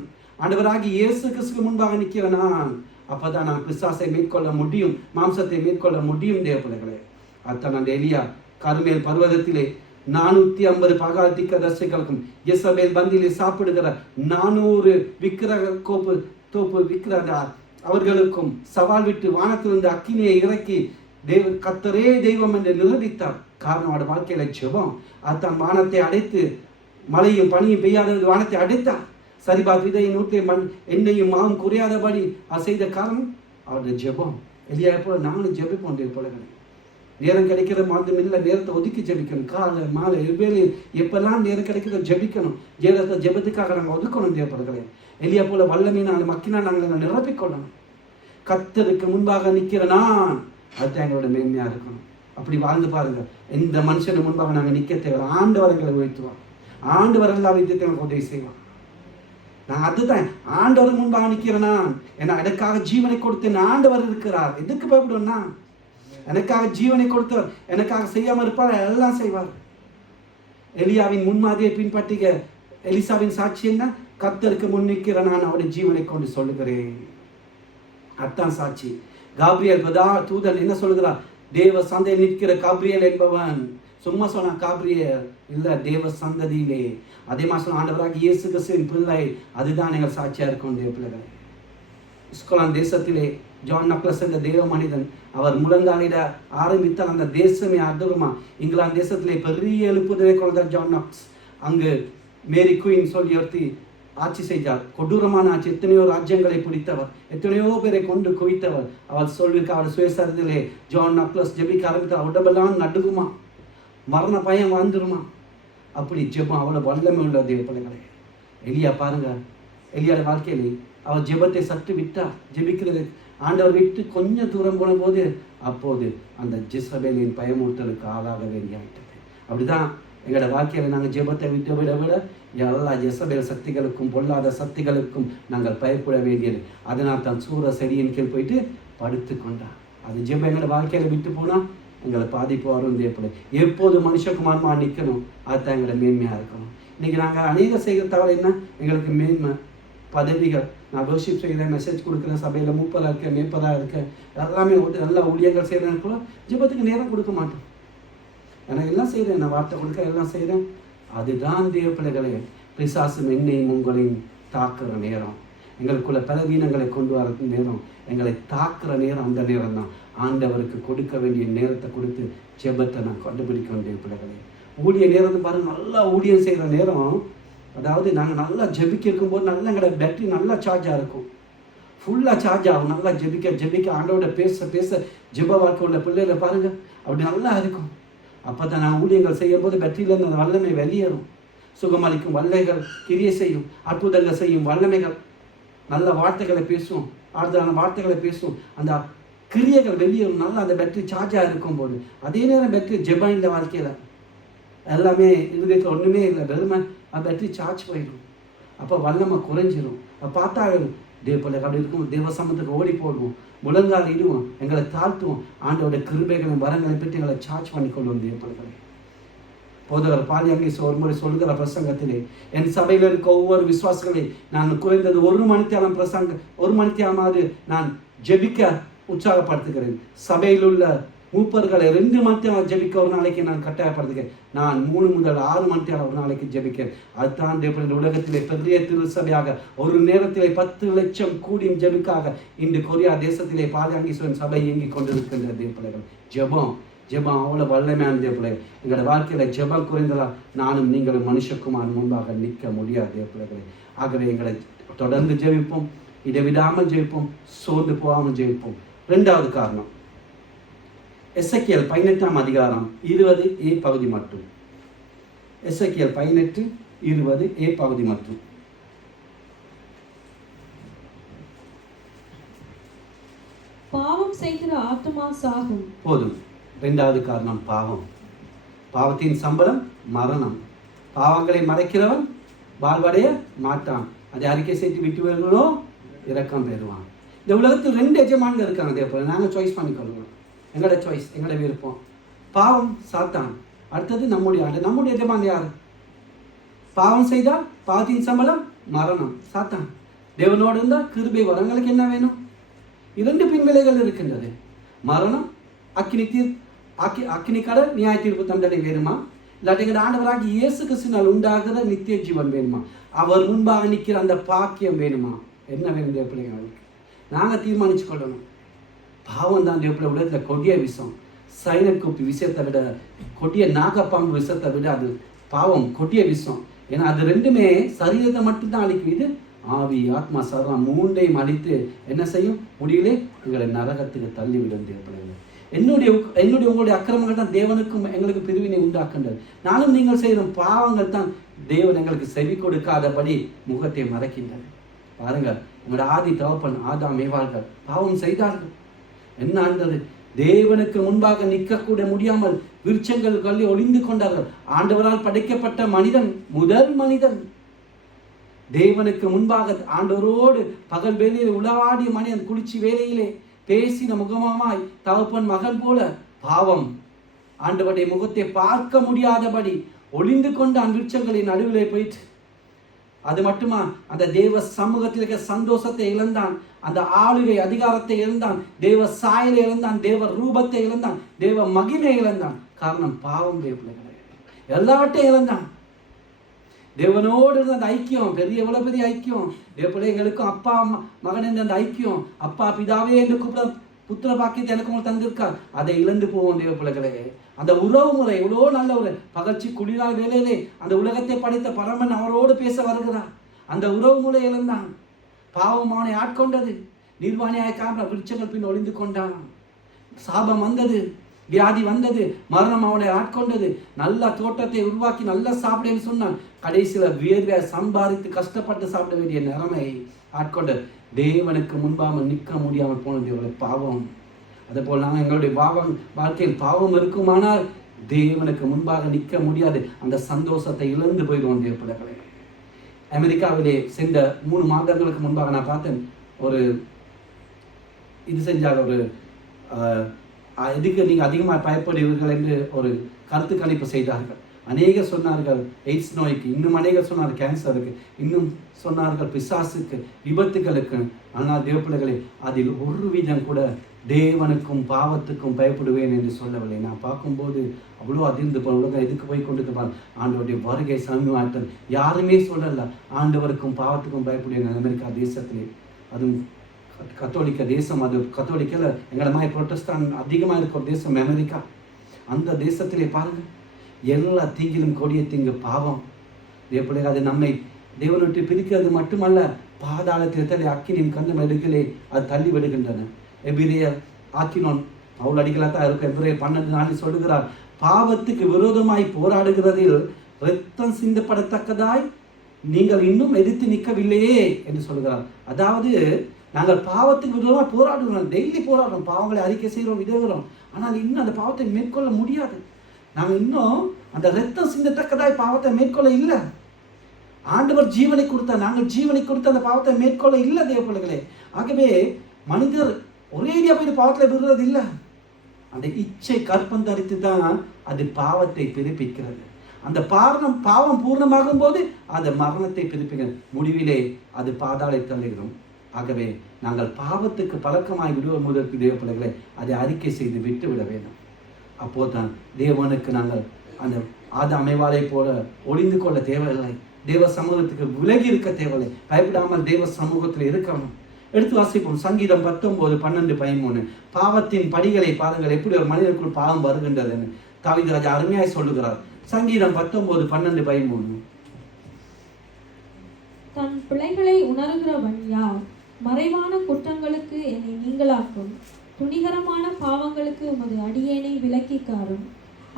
ஆண்டவராகிய இயேசு கிறிஸ்துவுக்கு முன்பாக நிற்கிற நான். அப்பதான் நான் பிசாசை மேற்கொள்ள முடியும், மாம்சத்தை மேற்கொள்ள முடியும். பிள்ளைகளே, அத்தான் அந்த எலியா கர்மேல் பர்வதத்திலே 450 பாகால் தீர்க்கதரிசிகளுக்கும் யெசபேல் பந்தியிலே சாப்பிடுகிற 400 விக்கிரக தோப்பு விக்கிரக அவர்களுக்கும் சவால் விட்டு வானத்திலிருந்து அக்கினியை இறக்கி கர்த்தரே தெய்வம் என்று நிரூபித்தார். காரணம் அவருடைய வாழ்க்கையில ஜெபம். அத்தான் வானத்தை அடைத்து, மழையும் பனியும் பெய்யாத வானத்தை அடைத்தார். சரிபாத் விதையின் நூற்றை எண்ணெயும் மாவும் குறையாதபடி அது செய்த காரணம் அவருடைய ஜெபம். எலியா போல நானும் ஜெபிப்போம். பிள்ளைகளை, நேரம் கிடைக்கிற மாதிரி இல்லை, நேரத்தை ஒதுக்கி ஜெபிக்கணும். காலை மாலை வெவ்வேறு எப்பெல்லாம் நேரம் கிடைக்கிறதோ ஜெபிக்கணும். ஜெபத்துக்காக நாங்கள் ஒதுக்கணும். தேவப்படுகிறேன் எலியா போல வல்லமையினால் மக்கினால் நாங்கள் நிரப்பிக்கொள்ளணும். கர்த்தருக்கு முன்பாக நிற்கிற நான், அதுதான் எங்களோட மேன்மையாக இருக்கணும். அப்படி வாழ்ந்து பாருங்க. இந்த மனுஷனுக்கு முன்பாக நாங்கள் நிற்க தேவை. ஆண்டவர்களை உயர்த்துவார். ஆண்டவர் எல்லா வித்தியத்தை எனக்கு உதவி செய்வான். நான் அதுதான் ஆண்டவர் முன்பாக நிற்கிறேன் நான். ஏன்னா எனக்காக ஜீவனை கொடுத்தேன். ஆண்டவர் இருக்கிறார். எதுக்கு பயப்படுவேன்னா, எனக்காக ஜீவனை கொடுத்தவர் எனக்காக செய்யாமல் இருப்பார், எல்லாம் செய்வார். எலியாவின் முன்மாதிரியை பின்பற்றிய எலிசாவின் சாட்சி என்ன? கர்த்தருக்கு முன் நிற்கிற நான் அவருடைய ஜீவனை கொண்டு சொல்லுகிறேன். அத்தான் சாட்சி. காபிரியல் தூதன் என்ன சொல்லுகிறார்? தேவ சந்தையில் நிற்கிற காபிரியல் என்பவன். சும்மா சொன்ன காபிரியல் இல்ல, தேவ சந்ததியிலே. அதே மாதிரி சொன்ன ஆண்டவராக இயேசு கிறிஸ்துவின் பிள்ளை. அதுதான் எங்கள் சாட்சியா இருக்கும். பிள்ளைகளை, ஸ்கொலாந்து தேசத்திலே ஜான் நக்லஸ் என்ற தேவ மனிதன், அவர் முழங்காலிட ஆரம்பித்தால் அந்த தேசமே அற்புதமா. இங்கிலாந்து தேசத்திலே பெரிய எழுப்புதலை கொண்டார் ஜான் நக்ஸ். அங்கு மேரி குயின் சொல்லி ஒருத்தி ஆட்சி செய்தார். கொடூரமான ஆட்சி. எத்தனையோ ராஜ்யங்களை பிடித்தவர், எத்தனையோ பேரை கொண்டு குவித்தவர். அவர் சொல்லியிருக்க அவர் சுயசரிதிலே ஜான் நக்லஸ் ஜெபிக்க ஆரம்பித்தார். உடம்பெல்லாம் நடுகுமா, மரண பயம் வந்துருமா. அப்படி ஜெபம் அவ்வளவு வல்லமை உள்ள தேவ பிள்ளைகளே. எலியா பாருங்க, எலியாட வாழ்க்கையிலே அவர் ஜெபத்தை சற்று விட்டார். ஜெபிக்கிறது ஆண்டவர் விட்டு கொஞ்சம் தூரம் போன போது அப்போது அந்த ஜெசபேலின் பயமூட்டலுக்கு ஆளாக வேண்டியாயிட்டது. அப்படிதான் எங்களோட வாழ்க்கையில் நாங்கள் ஜெபத்தை விட்டு விட எல்லா ஜெசபேல் சக்திகளுக்கும் பொல்லாத சக்திகளுக்கும் நாங்கள் பயப்பட வேண்டியது. அதனால் தான் சூர செடியின் கீழ் போயிட்டு படுத்து கொண்டார். அது ஜெபம் எங்களோட வாழ்க்கையில் விட்டு போனால் எங்களை பாதிப்பு வரும். எப்போது மனுஷகுமாரமாக நிற்கணும். அதுதான் எங்களோட மேன்மையாக இருக்கணும். இன்னைக்கு நாங்கள் அநேக செய்கிற தவிர என்ன? எங்களுக்கு மேன்மை பதவிகள். நான் வர்ஷிப் செய்கிறேன், மெசேஜ் கொடுக்குறேன், சபையில் மூப்பராக இருக்கேன், மேற்பதாக இருக்கேன், எல்லாமே நல்ல ஊழியர்கள் செய்கிறேன்னு கூட ஜெபத்துக்கு நேரம் கொடுக்க மாட்டோம். எனக்கு எல்லாம் செய்கிறேன், நான் வார்த்தை கொடுக்க எல்லாம் செய்கிறேன். அதுதான் தேவ பிள்ளைகளே, பிசாசும் என்னையும் உங்களையும் தாக்குற நேரம், எங்களுக்குள்ள பலவீனங்களை கொண்டு வர நேரம், எங்களை தாக்குற நேரம். அந்த நேரம் தான் ஆண்டவருக்கு கொடுக்க வேண்டிய நேரத்தை கொடுத்து ஜெபத்தை நான் கண்டுபிடிக்க வேண்டிய பிள்ளைகளே. ஊழிய நேரத்தை பாருங்கள், நல்லா ஊழியம் செய்கிற நேரம். அதாவது நாங்கள் நல்லா ஜெபிக்க இருக்கும்போது நல்லா எங்களோட பேட்டரி நல்லா சார்ஜாக இருக்கும், ஃபுல்லாக சார்ஜ் ஆகும். நல்லா ஜெபிக்க ஆண்டோட பேச ஜெப வாழ்க்கை உள்ள பிள்ளைகளை பாருங்கள், அப்படி நல்லா இருக்கும். அப்போ தான் நான் ஊழியங்கள் செய்யும் போது பேட்டரியிலேருந்து அந்த வல்லமை வெளியேறும். சுகமளிக்கும் வல்லைகள் கிரியை செய்யும், அற்புதங்கள் செய்யும் வல்லமைகள், நல்ல வார்த்தைகளை பேசும், ஆறுதலான வார்த்தைகளை பேசும். அந்த கிரியைகள் வெளியேறும். நல்லா அந்த பேட்டரி சார்ஜாக இருக்கும்போது. அதே நேரம் பேட்டரி ஜெபம் இல்லை வாழ்க்கையில், எல்லாமே இருதயத்தில் ஒன்றுமே இல்லை, வெறுமை பேட்டரி சார்ஜ் போயிடும். அப்போ வல்லமை குறைஞ்சிடும். பார்த்தா தேவப்பிள்ளை அப்படி இருக்கும். தேவ சமத்துக்கு ஓடி போடுவோம், முழங்கால் இடுவோம், எங்களை தாழ்த்துவோம். ஆண்டோட கிருபைகளும் வரங்களை பற்றி எங்களை சார்ஜ் பண்ணிக்கொள்வோம். தேவப்பிள்ளைகளை, போதவர் பாலியங்கி ஒரு முறை சொல்கிற பிரசங்கத்திலே, என் சபையில் இருக்க ஒவ்வொரு விசுவாசிகளை நான் குறைந்தது 1 மணித்தியாலம் 1 மணித்தியாலமாவது நான் ஜெபிக்க உற்சாகப்படுத்துகிறேன். சபையில் உள்ள மூப்பர்களை 2 மணி நேரம் ஜெபிக்க ஒரு நாளைக்கு நான் கட்டாயப்படுத்துகிறேன். நான் 3 முதல் 6 மணி நேரம் ஒரு நாளைக்கு ஜெபிக்கிறேன். அதுதான் தேவனுடைய உலகத்திலே பெரிய திருச்சபையாக ஒரு நேரத்திலே 10 லட்சம் கூடியும் ஜெபிக்காக இன்று கொரியா தேசத்திலே பாதாங்கீஸ்வரன் சபை இயங்கிக் கொண்டிருக்கின்ற தேவப்பிள்ளைகள். ஜெபம் அவ்வளோ வல்லமையான தேவப்பிள்ளைகள். எங்களோட வாழ்க்கையில ஜெபம் குறைந்ததால் நானும் நீங்களும் மனுஷகுமார் முன்பாக நிற்க முடியாது தேவப்பிள்ளைகளை. ஆகவே எங்களை தொடர்ந்து ஜெபிப்போம், இடைவிடாமல் ஜெபிப்போம், சோர்ந்து போகாமல் ஜெபிப்போம். 2வது காரணம், எசேக்கியேல் 18ஆம் அதிகாரம் 20a பகுதி மட்டும். எசேக்கியேல் 18:20a பகுதி மட்டும். பாவம் செய்கிற ஆத்துமா சாகும். போதும். 2வது காரணம் பாவம். பாவத்தின் சம்பளம் மரணம். பாவங்களை மறைக்கிறவன் வாழ்வடைய மாட்டான். அதை அறிக்கை செய்து விட்டுவர்களோ இரக்கம் பெறுவான். இந்த உலகத்தில் 2 எஜமான்கள் இருக்காங்க. அதே போல நாங்கள் சாய்ஸ் பண்ணிக்கொள்வோம். எங்களோட சாய்ஸ், எங்களோட விருப்பம். பாவம் சாத்தான், அடுத்தது நம்முடைய எஜமான் யார்? பாவம் செய்தால் பாவத்தின் சம்பளம் மரணம், சாத்தான். தேவனோடு இருந்தால் கிருபை வரங்களுக்கு என்ன வேணும்? 2 பின்விளைகள் இருக்கின்றது. மரணம், அக்கினி கடல், நியாய தீர்ப்பு தண்டனை வேணுமா? இல்லாட்டி எங்கள் ஆண்டவராகி இயேசு கிறிஸ்துவினால் உண்டாகிற நித்திய ஜீவன் வேணுமா? அவர் முன்பாக நிற்கிற அந்த பாக்கியம் வேணுமா? என்ன வேணும் தேவ பிள்ளைங்களுக்கு? நாங்கள் தீர்மானிச்சு கொள்ளணும். பாவம் தான் தேவ பிள்ளை உலகத்தில் கொடிய விஷம். சைனட் கூப்பி விஷயத்தை விட, கொடிய நாகப்பாம்பு விஷத்தை விட அது பாவம் கொடிய விஷம். ஏன்னா அது 2மே சரீரத்தை மட்டும்தான் அழிக்கும். இது ஆவி, ஆத்மா, சர்வம் 3ஐயும் அழித்து என்ன செய்யும்? முடிவிலே எங்களை நரகத்துக்கு தள்ளிவிடும் தேவ பிள்ளைகள். என்னுடைய உங்களுடைய அக்கிரமங்கள் தான் தேவனுக்கும் எங்களுக்கு பிரிவினை உண்டாக்குன்றது. நானும் நீங்கள் செய்கிற பாவங்கள் தான் தேவன் எங்களுக்கு செவி கொடுக்காதபடி முகத்தை மறைக்கின்றது. பாருங்கள், உங்களோட ஆதி தகப்பன் ஆதாம் ஏவாள்கள் பாவம் செய்தார்கள். என்ன ஆண்டது? தேவனுக்கு முன்பாக நிற்கக்கூட முடியாமல் விருட்சங்கள் கல்லி ஒளிந்து கொண்டார்கள். ஆண்டவரால் படைக்கப்பட்ட மனிதன், முதல் மனிதன், தேவனுக்கு முன்பாக ஆண்டவரோடு பகல் வேலையில் உளவாடிய மனிதன், குளிர்ச்சி வேலையிலே பேசின முகமாய் தகப்பன் மகன் போல பாவம் ஆண்டவருடைய முகத்தை பார்க்க முடியாதபடி ஒளிந்து கொண்ட அந்த விருட்சங்களின் நடுவிலே போயிட்டு, அது மட்டுமா, அந்த தேவ சமூகத்தில் இருக்க சந்தோஷத்தை இழந்தான், அந்த ஆளுகை அதிகாரத்தை இழந்தான், தேவ சாயலை இழந்தான், தேவ ரூபத்தை இழந்தான், தேவ மகிமை இழந்தான். காரணம் பாவம். தேவ பிள்ளைகளை எல்லாவற்றையும் இழந்தான். தேவனோடு இருந்த அந்த ஐக்கியம், எவ்வளவு பெரிய ஐக்கியம்! தேவ பிள்ளைகளுக்கும் அப்பா மகன் என்ற அந்த ஐக்கியம், அப்பா பிதாவே என்று கூப்பிட புத்திர பாக்கியத்தை எனக்கு உங்களுக்கு தந்திருக்கார், அதை இழந்து போவோம் தேவ பிள்ளைகளே. அந்த உறவு முறை எவ்வளோ நல்ல ஒரு பகற்சி குளிரால் வேலையிலே அந்த உலகத்தை படைத்த பரமன் அவரோடு பேச வருகிறார். அந்த உறவு முறை இழந்தான். பாவம் அவனை ஆட்கொண்டது. நிர்வாணியாய் காண்ற விருட்சங்கள் பின் ஒளிந்து கொண்டான். சாபம் வந்தது, வியாதி வந்தது, மரணம் அவனை ஆட்கொண்டது. நல்ல தோட்டத்தை உருவாக்கி நல்லா சாப்பிடன்னு சொன்னான். கடைசியில் வேர்வை சம்பாதித்து கஷ்டப்பட்டு சாப்பிட வேண்டிய நிலைமை ஆட்கொண்டது. தேவனுக்கு முன்பாக நிற்க முடியாமல் போனது பாவம். அதே போல் நாங்கள் எங்களுடைய வாழ்க்கையில் பாவம் இருக்குமானால் தேவனுக்கு முன்பாக நிற்க முடியாது. அந்த சந்தோஷத்தை இழந்து போயிடுவோம் தேவ பிள்ளைகளே. அமெரிக்காவிலே சென்ற 3 மாதங்களுக்கு முன்பாக நான் பார்த்தேன். ஒரு இது செஞ்சாங்க, ஒரு எதுக்கு நீங்கள் அதிகமாக பயப்படுவீர்கள் என்று ஒரு கருத்து கணிப்பு செய்தார்கள். அநேகர் சொன்னார்கள் எய்ட்ஸ் நோய்க்கு, இன்னும் அநேகர் சொன்னார்கள் கேன்சருக்கு, இன்னும் சொன்னார்கள் பிசாசுக்கு, விபத்துகளுக்கு. ஆனால் தேவப்பிள்ளைகளே, அதில் 1% கூட தேவனுக்கும் பாவத்துக்கும் பயப்படுவேன் என்று சொல்லவில்லை. நான் பார்க்கும்போது அவ்வளோ அதிர்ந்து போன உலகம் எதுக்கு போய் கொண்டிருப்பார். ஆண்டவருடைய வருகை சமீபத்தில் யாருமே சொல்லல ஆண்டவருக்கும் பாவத்துக்கும் பயப்படுவேன். அமெரிக்கா தேசத்திலே, அதுவும் கத்தோலிக்க தேசம், அது கத்தோலிக்கல எங்களை மாதிரி புரோட்டஸ்தான் அதிகமாக இருக்கிற தேசம் அமெரிக்கா. அந்த தேசத்திலே பாருங்கள், எல்லா தீங்கிலும் கொடிய தீங்கு பாவம். தேவப்பிள்ளை அது நம்மை தேவனை விட்டு பிரிக்கிறது மட்டுமல்ல, பாதாளத்தில் தள்ளி அக்கினின் கண்டம் எடுக்கலே அது தள்ளி விடுகின்றன. எபிரேயர் ஆக்கினோன் அவள் அடிக்கலாக தான் இருக்கும். எபிரேயர் 12:4 சொல்லுகிறார், பாவத்துக்கு விரோதமாய் போராடுகிறதில் இரத்தம் சிந்தப்படத்தக்கதாய் நீங்கள் இன்னும் எதிர்த்து நிற்கவில்லையே என்று சொல்லுகிறார். அதாவது நாங்கள் பாவத்துக்கு விரோதமாக போராடுகிறோம், டெய்லி போராடுறோம், பாவங்களை அறிக்கை செய்கிறோம், விதவுகிறோம். ஆனால் இன்னும் அந்த பாவத்தை மேற்கொள்ள முடியாது. நாங்கள் இன்னும் அந்த இரத்தம் சிந்தத்தக்கதாய் பாவத்தை மேற்கொள்ள இல்லை. ஆண்டவர் ஜீவனை கொடுத்தார், நாங்கள் ஜீவனை கொடுத்து அந்த பாவத்தை மேற்கொள்ள இல்லை தேவ பிள்ளைகளே. ஆகவே மனிதர் ஒரேடியாக போய் பாவத்தில் விடுறது இல்லை. அந்த இச்சை கற்பம் தரித்து தான் அது பாவத்தை பிறப்பிக்கிறது. அந்த பாவம் பூர்ணமாகும் போது அந்த மரணத்தை பிறப்பிக்கிறது. முடிவிலே அது பாதாளை தள்ளுகிறோம். ஆகவே நாங்கள் பாவத்துக்கு பழக்கமாய் விடுவோம் முதற்கு தேவ பிள்ளைகளை அதை அறிக்கை செய்து விட்டு விட வேண்டும். அப்போதான் தேவனுக்கு நாங்கள் அந்த ஆதாமைவாளை போல ஒளிந்து கொள்ள தேவையில்லை. தேவ சமூகத்துக்கு விலகி இருக்க தேவையில்லை. பயப்படாமல் தேவ சமூகத்தில் இருக்கணும். எடுத்து வாசிப்போம். சங்கீதம் 19:12-13. பாவத்தின் படிகளை பாருங்கள், எப்படி ஒரு மனிதனுக்குள் பாவம் வருகின்றதுன்னு தாவீது ராஜா அருமையாய் சொல்லுகிறார். சங்கீதம் 19:12-13. தன் பிழைகளை உணர்கிறவன் யார்? மறைவான குற்றங்களுக்கு என்னை நீங்களாக்கும். துணிகரமான பாவங்களுக்கு உமது அடியேனை விலக்கிக்காரும்.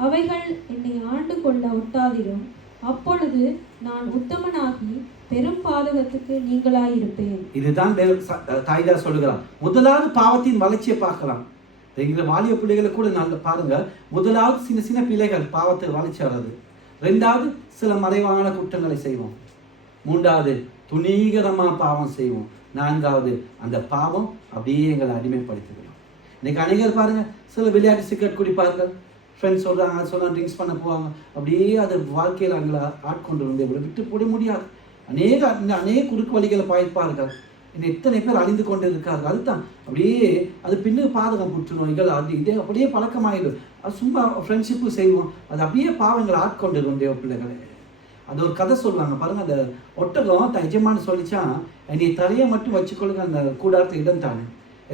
அவைகள் என்னை ஆண்டு கொள்ள ஒட்டாதிரும். அப்பொழுது நான் உத்தமனாகி பெரும் பாதகத்துக்கு நீங்களாயிருப்பேன். இதுதான் தாய்தா சொல்லுகிறார். முதலாவது பாவத்தின் வளர்ச்சியை பார்க்கலாம். எங்களை வாலிய பிள்ளைகளை கூட நல்ல பாருங்க. முதலாவது சின்ன சின்ன பிள்ளைகள் பாவத்தை வளர்ச்சி வர்றது. 2வது சில மறைவான குற்றங்களை செய்வோம். 3வது துணிகரமா பாவம் செய்வோம். 4வது அந்த பாவம் அப்படியே எங்களை அடிமைப்படுத்திக்கிறோம். இன்னைக்கு அநேகர் பாருங்க, சில விளையாட்டு சிகரெட் குடிப்பார்கள், ஃப்ரெண்ட்ஸ் சொல்கிறாங்க ட்ரிங்க்ஸ் பண்ண போவாங்க. அப்படியே அது வாழ்க்கையில் அவங்கள ஆட்கொண்டு வந்து விட்டு போட முடியாது. அநேக குறுக்கு வழிகளை பாய்ப்பார்கள். இன்னும் எத்தனை பேர் அழிந்து கொண்டு இருக்கார்கள். அதுதான் அப்படியே அது பின்னு பாதகம் புற்றுநோய்கள் அது இதே அப்படியே பழக்கமாயிடும். அது சும்மா ஃப்ரெண்ட்ஷிப்பு செய்வோம், அது அப்படியே பாவங்களை ஆட்கொண்டு தேவ பிள்ளைகளை. அது ஒரு கதை சொல்லுவாங்க பாருங்க. அந்த ஒட்டகம் தான் எஜமான்னு சொல்லிச்சா, நீ தலையை மட்டும் வச்சுக்கொள்ளுங்க, அந்த கூடாரத்து இடம் தானே.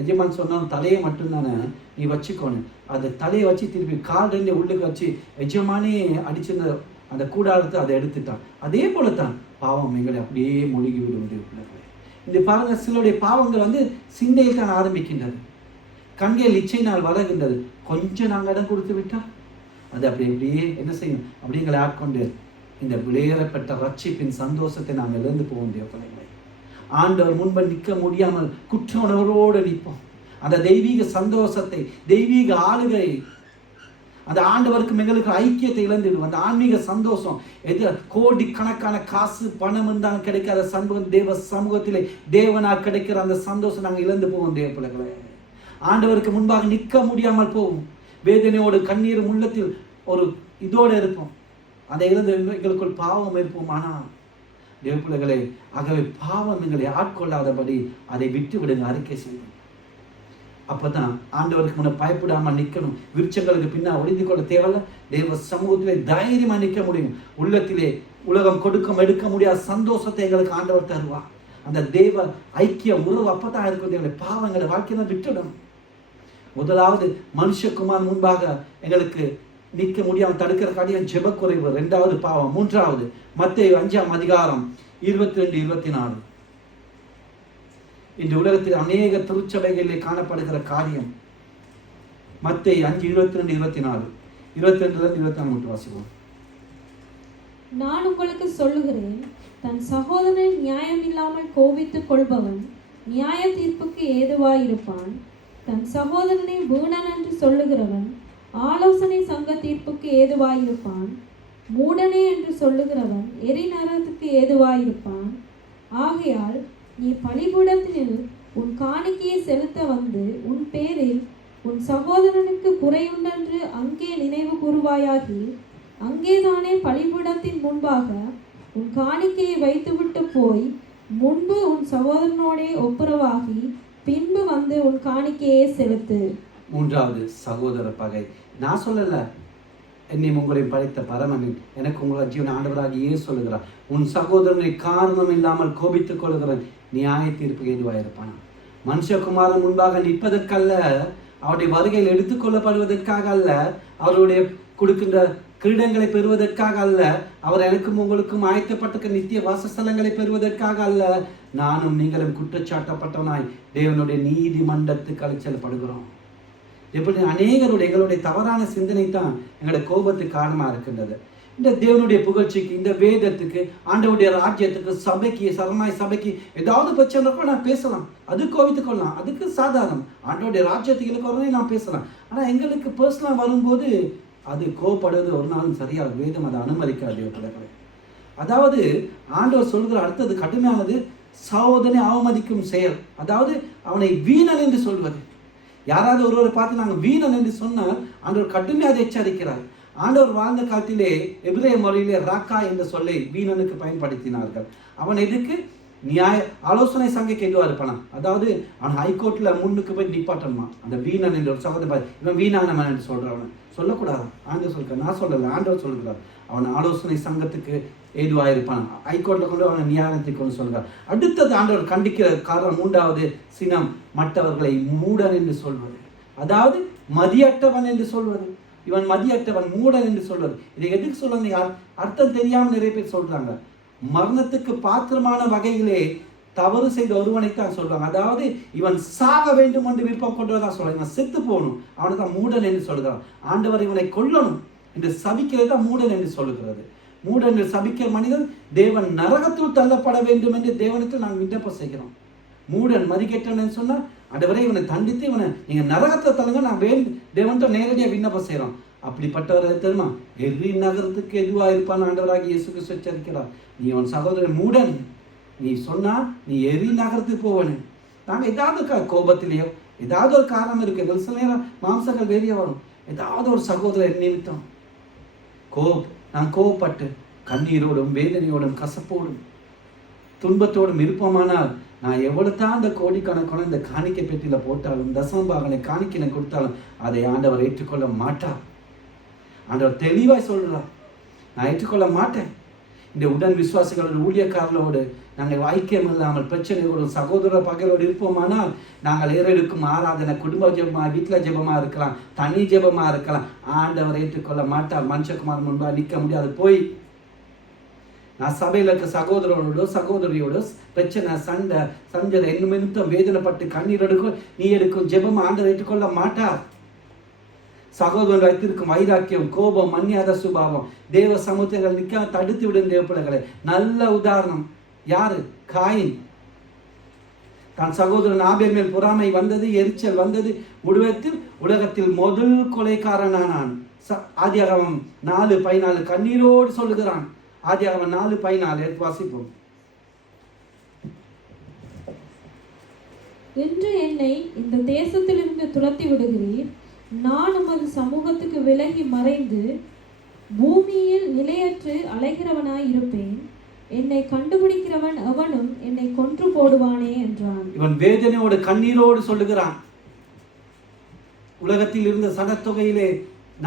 எஜமான் சொன்னாலும் தலையை மட்டும்தானே நீ வச்சுக்கோணும். அந்த தலையை வச்சு திருப்பி கால் 2 உள்ளுக்கு வச்சு எஜமானே அடிச்சிருந்த அந்த கூடாரத்தை அதை எடுத்துட்டான். அதே போல தான் பாவம் எங்களை அப்படியே மூழ்கி விடும் பிள்ளைகளை. இந்த பாருங்க, சிலருடைய பாவங்கள் வந்து சிந்தையில் தான் ஆரம்பிக்கின்றது. கண்கள் இச்சையினால் வளர்கின்றது. கொஞ்சம் நாங்கள் இடம் கொடுத்து விட்டா அது அப்படியே என்ன செய்யும்? அப்படி எங்களை ஆட்கொண்டு இந்த விளையேறப்பட்ட ரட்சிப்பின் சந்தோஷத்தை நாங்கள் இழந்து போவோம் தேவ பிள்ளைகளை. ஆண்டவர் முன்பு நிற்க முடியாமல் குற்ற உணர்வோடு நிற்போம். அந்த தெய்வீக சந்தோஷத்தை, தெய்வீக ஆளுகை, அந்த ஆண்டவருக்கு எங்களுக்கு ஐக்கியத்தை இழந்துடும். அந்த ஆன்மீக சந்தோஷம் எது கோடிக்கணக்கான காசு பணம் இருந்தாலும் கிடைக்காத சமூகம் தேவ சமூகத்திலே தேவனாக கிடைக்கிற அந்த சந்தோஷம் நாங்கள் இழந்து போவோம் தேவ பிள்ளைகளை. ஆண்டவருக்கு முன்பாக நிற்க முடியாமல் போவோம். வேதனையோடு கண்ணீர் உள்ளத்தில் ஒரு இதோடு இருப்போம். அதை இழந்து எங்களுக்குள் பாவம் இருப்போம். ஆனால் தேவ பிள்ளைகளே, ஆகவே பாவம் எங்களை ஆட்கொள்ளாதபடி அதை விட்டு விடுங்க, அறிக்கை செய்யும். அப்பதான் ஆண்டவருக்கு முன்ன பயப்படாமல் நிற்கணும். விருட்சங்களுக்கு பின்னா ஒளிந்து கொள்ள தேவையில்ல. தேவ சமூகத்திலே தைரியமா நிற்க முடியும். உள்ளத்திலே உலகம் கொடுக்க எடுக்க முடியாத சந்தோஷத்தை எங்களுக்கு ஆண்டவர் தருவா. அந்த தேவ ஐக்கிய உறவு அப்பதான் இருக்கும். தேவனை பாவங்களை வாழ்க்கையை தான் விட்டுடும். முதலாவது மனுஷகுமார் முன்பாக எங்களுக்கு நிற்க முடியாமல் தடுக்கிற காரியம் ஜெபக்குறைவு. 2வது பாவம். 3வது மத்தேயு 5:22-24. இந்த உலகத்தில் அநேக திருச்சபைகளிலே காணப்படுகிற காரியம். மத்தேயு 5:22-24. 22-24 மட்டும் வாசிப்போம். நான் உங்களுக்கு சொல்லுகிறேன், தன் சகோதரன் நியாயம் இல்லாமல் கோபித்துக் கொள்பவன் நியாய தீர்ப்புக்கு ஏதுவாயிருப்பான். தன் சகோதரனை வீணன் என்று சொல்லுகிறவன் ஆலோசனை சங்க தீர்ப்புக்கு ஏதுவாயிருப்பான். மூடனே என்று சொல்லுகிறவன் எரிநரகத்துக்கு ஏதுவாயிருப்பான். ஆகையால் நீ பலிபீடத்தில் உன் காணிக்கையை செலுத்த வந்து உன் பேரில் உன் சகோதரனுக்கு குறையுண்டென்று அங்கே நினைவு கூறுவாயாகி, அங்கேதானே பலிபீடத்தின் முன்பாக உன் காணிக்கையை வைத்துவிட்டு போய் முன்பு உன் சகோதரனோடே ஒப்புரவாகி பின்பு வந்து உன் காணிக்கையை செலுத்து. 3வது சகோதர பகை. நான் சொல்லல, என்னை உங்களையும் படைத்த பரமனின் எனக்கு உங்களை ஜீவன ஆண்டவராக ஏன் சொல்லுகிறார், உன் சகோதரனை காரணம் இல்லாமல் கோபித்துக் கொள்கிறன் நியாய தீர்ப்புக்கு ஏதுவாயிருப்பான். மனுஷகுமாரன் முன்பாக நிற்பதற்கல்ல, அவருடைய வருகையில் எடுத்துக்கொள்ளப்படுவதற்காக அல்ல, அவருடைய கொடுக்கின்ற கிரீடங்களை பெறுவதற்காக அல்ல, அவர் எனக்கும் உங்களுக்கும் ஆயத்தப்பட்ட நித்திய வாசஸ்தலங்களை பெறுவதற்காக அல்ல, நானும் நீங்களும் குற்றச்சாட்டப்பட்டவனாய் தேவனுடைய நீதிமன்றத்துக்கு அழைச்சல்படுகிறோம். எப்படி அநேகருடைய எங்களுடைய தவறான சிந்தனை தான் எங்களுடைய கோபத்துக்கு காரணமாக இருக்கின்றது. இந்த தேவனுடைய புகழ்ச்சிக்கு, இந்த வேதத்துக்கு, ஆண்டவருடைய ராஜ்யத்துக்கு, சபைக்கு, சரணாய் சபைக்கு ஏதாவது பிரச்சனை கூட நான் பேசலாம், அது கோபித்துக் கொள்ளலாம், அதுக்கு சாதாரணம். ஆண்டவருடைய ராஜ்யத்துக்கு வரவே நான் பேசலாம். ஆனால் எங்களுக்கு பர்சனலாக வரும்போது அது கோபப்படுறது ஒரு நாளும் சரியாக வேதம் அதை அனுமதிக்காது பிள்ளைகளை. அதாவது ஆண்டவர் சொல்கிற அடுத்தது கடுமையானது சகோதரனை அவமதிக்கும் செயல். அதாவது அவனை வீணன் என்று சொல்வது. யாராவது ஒருவரை பார்த்து நாங்கள் வீணன் என்று சொன்னால் ஆண்டவர் கடுமையாக எச்சரிக்கிறார். ஆண்டவர் வாழ்ந்த காலத்திலே எபிரேய மொழியிலே ராக்கா என்ற சொல்லை வீணனுக்கு பயன்படுத்தினார்கள். அவன் எதுக்கு? ஆலோசனை சங்கைக்கு எதுவாக இருப்பானா, அதாவது அவன் ஹைகோர்ட்டில் முன்னுக்கு போய் நிப்பாட்டணுமா. அந்த வீணன் என்ற ஒரு சகோதரர், இவன் வீணானவன் என்று சொல்கிறவன் சொல்லக்கூடாது. ஆண்டவர் சொல்கிறார், நான் சொல்லலை, ஆண்டவர் சொல்கிறார். அவன் ஆலோசனை சங்கத்துக்கு ஏதுவாக இருப்பான். ஹைகோர்ட்டில் கொண்டு அவனை நியாயத்துக்கு கொண்டு சொல்கிறார். அடுத்தது ஆண்டவர் கண்டிக்கிற காரணம் 3வது சினம், மற்றவர்களை மூடன் என்று சொல்வது, அதாவது மதியற்றவன் என்று சொல்வது. இவன் மதியற்றவன், மூடன் என்று சொல்வது. இதை எதுக்கு சொல்றது? அர்த்தம் தெரியாமல் நிறைய பேர் சொல்றாங்க. மரணத்துக்கு பாத்திரமான வகையிலே தவறு செய்த ஒருவனைத்தான் சொல்றாங்க. அதாவது இவன் சாக வேண்டும் என்று விருப்பம் கொண்டதான் சொல்றாங்க. இவன் செத்து போகணும், அவனை தான் மூடன் என்று சொல்கிறான். ஆண்டவர் இவனை கொல்லணும் என்று சபிக்கிறது தான் மூடன் என்று சொல்கிறது. மூடன் என்று சபிக்கிற மனிதன் தேவன் நரகத்தில் தள்ளப்பட வேண்டும் என்று தேவனுக்கு நாங்கள் விண்ணப்பம் செய்கிறோம். மூடன் மதிக்கெட்டவன் சொன்னால் ஆண்டவரே இவனை தண்டித்து இவனை நீங்க நரகத்தை தள்ளுங்க, நான் தேவன்கிட்ட நேரடியாக விண்ணப்பம் செய்கிறோம். அப்படிப்பட்டவர் தெரியுமா, எரி நகரத்துக்கு எதுவாக இருப்பான் ஆண்டவராகி இயேசு கிறிஸ்து எச்சரிக்கிறார். நீ உன் சகோதரன் மூடன், நீ சொன்னா நீ எரி நகரத்துக்கு போவனு. நாங்கள் ஏதாவது கோபத்திலேயோ ஏதாவது ஒரு காரணம் இருக்கு, சில நேரம் மாம்சங்கள் வெளியே வரும். ஏதாவது ஒரு சகோதரர் நிமித்தம் நான் கோபப்பட்டு கண்ணீரோடும் வேதனையோடும் கசப்போடும் துன்பத்தோடும் இருப்போமானால் நான் எவ்வளவு தான் அந்த கோடிக்கணக்கான இந்த காணிக்கை பெட்டியில் போட்டாலும் தசமபாகனை காணிக்கை கொடுத்தாலும் அதை ஆண்டவர் ஏற்றுக்கொள்ள மாட்டார். ஆண்டவர் தெளிவாய் சொல்றார், நான் ஏற்றுக்கொள்ள மாட்டேன். இந்த உடன் விசுவாசிகளோட ஊழியக்காரர்களோடு நாங்கள் ஐக்கியம் இல்லாமல் பிரச்சனையோடு சகோதர பகையோடு இருப்போமானால் நாங்கள் ஏறெடுக்கும் ஆராதனை குடும்ப ஜெபமா, வீட்டில் ஜெபமா இருக்கலாம், தனி ஜெபமா இருக்கலாம், ஆண்டவர் ஏற்றுக்கொள்ள மாட்டார். மனுஷகுமார் முன்பாக நிற்க முடியாது. போய் நான் சபையில் இருக்க சகோதரனோட சகோதரியோட பிரச்சனை சண்டை சஞ்சலை என்ன நிமித்தம் வேதனைப்பட்டு கண்ணீர் எடுக்கும் நீ எடுக்கும் ஜெபம் ஆண்டவர் ஏற்றுக்கொள்ள மாட்டார். சகோதரன் வைத்திருக்கும் வைராக்கியம், கோபம், மன்னியாத சுபாவம் தேவ சமூகங்கள் நிற்க தடுத்து விடும் தேவ பிள்ளைகளை. நல்ல உதாரணம் யாரு? காயின். தன் சகோதரன் ஆபேல் மேல் பொறாமை வந்தது, எரிச்சல் வந்தது, உலகத்தில் முதல் கொலைக்காரனானான். ஆதியாகமம் 4:14 கண்ணீரோடு சொல்லுகிறான். ஆதியாகமம் 4:14 வாசிப்போம். இன்று என்னை இந்த தேசத்திலிருந்து துரத்தி விடுகிறீர், நான் உமது சமூகத்துக்கு விலகி மறைந்து பூமியில் நிலையற்று அலைகிறவனாய் இருப்பேன், என்னை கண்டுபிடிக்கிறவன் அவனும் என்னை கொன்று போடுவானே என்றான். இவன் வேதனையோடு கண்ணீரோடு சொல்லுகிறான். உலகத்தில் இருந்த சனத்தொகையிலே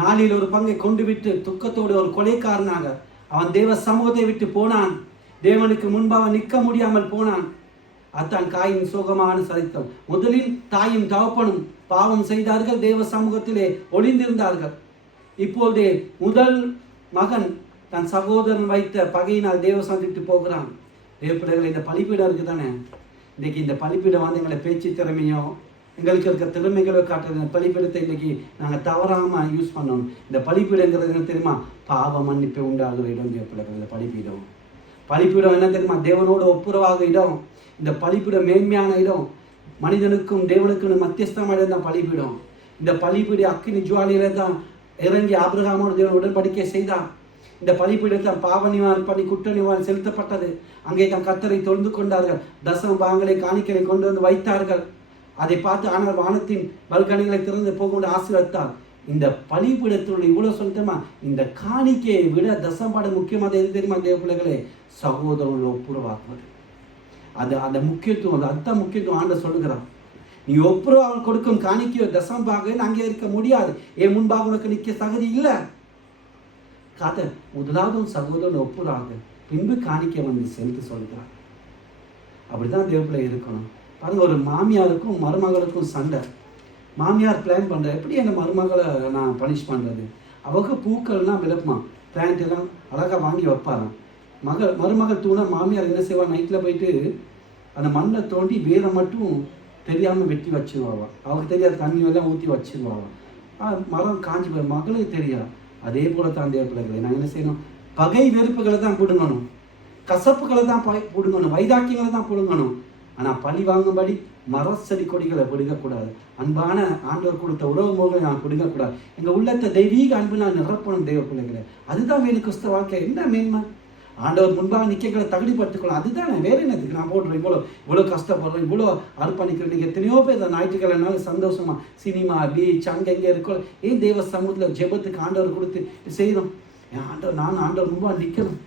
4 ஒரு பங்கை கொண்டு விட்டு துக்கத்தோடு ஒரு கொலைக்காரனாக அவன் தேவ சமூகத்தை விட்டு போனான். தேவனுக்கு முன்பாக நிற்க முடியாமல் போனான். அத்தான் காயின் சோகமான சரித்திரம். முதலில் தாயும் தகப்பனும் பாவம் செய்தார்கள், தேவ சமூகத்திலே ஒளிந்திருந்தார்கள். இப்போதே முதல் மகன் தன் சகோதரன் வைத்த பகையினால் தேவ சந்தித்து போகிறான். தேவ பிள்ளைகள், இந்த பலிப்பீடம் இருக்கு தானே, இன்றைக்கி இந்த பலிப்பீடம் வந்து எங்களை பேச்சு திறமையோ எங்களுக்கு இருக்க திறமைகளோ காட்டுற பலிப்பீடத்தை இன்றைக்கி நாங்கள் தவறாமல் யூஸ் பண்ணணும். இந்த பலிப்பீடங்கிறது என்ன தெரியுமா? பாவ மன்னிப்பை உண்டாகிற இடம். தேவ பிள்ளைகள், இந்த பலிப்பீடம் என்ன தெரியுமா? தேவனோட ஒப்புரவாக இடம். இந்த பலிப்பீடம் மேன்மையான இடம். மனிதனுக்கும் தேவனுக்கும் மத்தியஸ்தமான இடம் தான் பலிப்பீடம். இந்த பலிப்பீட அக்கினி ஜுவாலியில தான் இறங்கி ஆபிரகாமோடு தேவன் உடன்படிக்கை செய்தான். இந்த பலிப்பீடத்தான் பாவ நிவாரணம் பண்ணி குற்ற நிவாரணம் செலுத்தப்பட்டது. அங்கே தான் கர்த்தரை தொழுந்து கொண்டார்கள். தசம பாகங்களை காணிக்கையை கொண்டு வந்து வைத்தார்கள். அதை பார்த்து ஆனால் வானத்தின் பல்கணிகளை திறந்து போக ஆசீர்வதித்தார். இந்த பலிப்பீடத்தில் இவ்வளவு சொல்லிட்டோமா? இந்த காணிக்கையை விட தசம்பாடு முக்கியமாக எது தெரியுமா தேவ பிள்ளைகளே? சகோதரர்களை ஒப்புரவாக்குவது. அந்த முக்கியத்துவம், அந்த முக்கியத்துவம் ஆண்டவர் சொல்லுகிறார். நீ ஒப்புரவாக கொடுக்கும் காணிக்கையோ தசம்பாக அங்கே இருக்க முடியாது. ஏன் முன்பாக உனக்கு நிற்க தகுதி இல்லை. முதலாவது சகோதரன் ஒப்புராக பின்பு காணிக்க வந்து செலுத்து சொல்கிறார். அப்படிதான் தேவப்பிள்ளை இருக்கணும். பாருங்க, ஒரு மாமியாருக்கும் மருமகளுக்கும் சண்டை. மாமியார் பிளான் பண்ற எப்படி என்ன மருமகளை நான் பனிஷ் பண்றது? அவங்க பூக்கள்லாம் விளக்குமா, பிளான்ட் எல்லாம் அழகா வாங்கி வைப்பாராம். மருமகள் தூண மாமியார் என்ன செய்வா, நைட்டில் போயிட்டு அந்த மண்ணை தோண்டி வேரை மட்டும் தெரியாமல் வெட்டி வச்சிருவாவா. அவருக்கு தெரியாது, தண்ணி எல்லாம் ஊற்றி வச்சிருவாவா. மரம் காஞ்சி போய் மகளுக்கு தெரியாது. அதே போல தான் தேவ பிள்ளைகளை நாங்கள் என்ன செய்யணும்? பகை வெறுப்புகளை தான் பிடுங்கணும், கசப்புகளை தான் பிடுங்கணும், வைராக்கியங்களை தான் பிடுங்கணும். ஆனால் பழி வாங்கும்படி மரச்செடி கொடிகளை பிடுங்கக்கூடாது. அன்பான ஆண்டவர் கொடுத்த உறவு முறைகளை நான் பிடுங்கக்கூடாது. எங்கள் உள்ளத்தை தெய்வீக அன்பு நான் நிரப்பணும் தேவ பிள்ளைகளை. அதுதான் வேணும் கிறிஸ்தவ வாழ்க்கை. என்ன மேன்மை? ஆண்டவர் முன்பாக நிற்கங்களை தகுதிப்படுத்திக்கணும். அதுதான் வேற என்னதுக்கு நான் போடுறேன்? இவ்வளோ கஷ்டப்படுறோம், இவ்வளோ அர்ப்பணிக்கிறோம். நீங்கள் எத்தனையோ பேர் ஞாயிற்றுக்கிழமை சந்தோஷமா சினிமா பீச் அங்கங்கே இருக்கோம். ஏன் தேவ சமூகத்தில் ஜெபத்துக்கு ஆண்டவர் கொடுத்து செய்யணும்? ஆண்டவர் நான் ஆண்டவர் முன்பாக நிற்கணும்.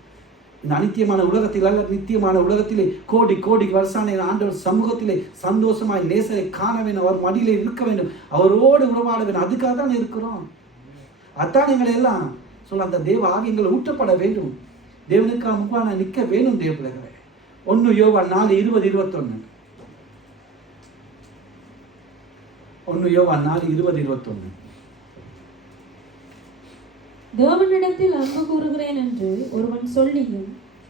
இந்த அனித்தியமான உலகத்தில் அல்ல, நித்தியமான உலகத்திலே கோடி கோடி வருஷான ஆண்டவர் சமூகத்திலே சந்தோஷமாய் நேசரை காண வேண்டும், அவர் மடியிலே இருக்க வேண்டும், அவரோடு உறவாட வேண்டும். அதுக்காக தான் இருக்கிறோம். அதான் எங்களை எல்லாம் சொல்ல அந்த தேவ ஆவியங்களை ஊற்றப்பட வேண்டும், தேவனுக்காக முன்பாக நிற்க வேணும். தேவ பிள்ளைகளே, 1 யோவான் 4:20-21. 1 யோவான் 4:20-21. தேவனிடத்தில் அன்பு கூறுகிறேன் என்று ஒருவன் சொல்லியும்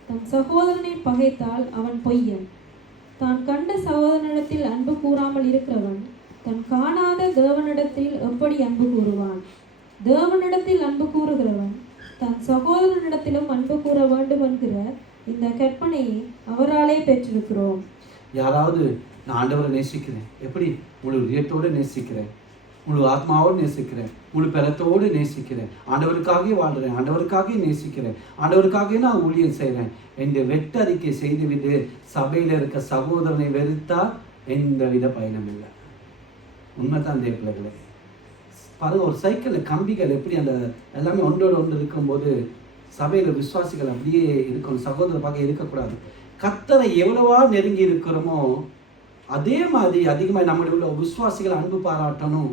தன் சகோதரனை பகைத்தால் அவன் பொய்யன். தான் கண்ட சகோதரனிடத்தில் அன்பு கூறாமல் இருக்கிறவன் தன் காணாத தேவனிடத்தில் எப்படி அன்பு கூறுவான்? தேவனிடத்தில் அன்பு கூறுகிறவன் தன் சகோதரனிடத்திலும் அன்பு கூற வேண்டும் என்கிற இந்த கற்பனையை அவராலே பெற்றிருக்கிறோம். யாராவது நான் ஆண்டவரை நேசிக்கிறேன், எப்படி? முழு இதயத்தோடு நேசிக்கிறேன், முழு ஆத்மாவோடு நேசிக்கிறேன், முழு பலத்தோடு நேசிக்கிறேன், ஆண்டவருக்காகவே வாழ்கிறேன், ஆண்டவருக்காகவே நேசிக்கிறேன், ஆண்டவருக்காகவே நான் ஊழியம் செய்கிறேன் என்று வெட்டறிக்கை செய்துவிட்டு சபையில் இருக்க சகோதரனை வெறுத்தால் எந்த வித பயனும் இல்லை. உண்மைதான் தேவ பிள்ளைகளே. பாருங்க, ஒரு சைக்கிளில் கம்பிகள் எப்படி அந்த எல்லாமே ஒன்றோடு ஒன்று இருக்கும்போது சபையில் விசுவாசிகள் அப்படியே இருக்கணும், சகோதர பார்க்க இருக்கக்கூடாது. கர்த்தரை எவ்வளவா நெருங்கி இருக்கிறோமோ அதே மாதிரி அதிகமாக நம்முடைய உள்ள விசுவாசிகள் அன்பு பாராட்டணும்,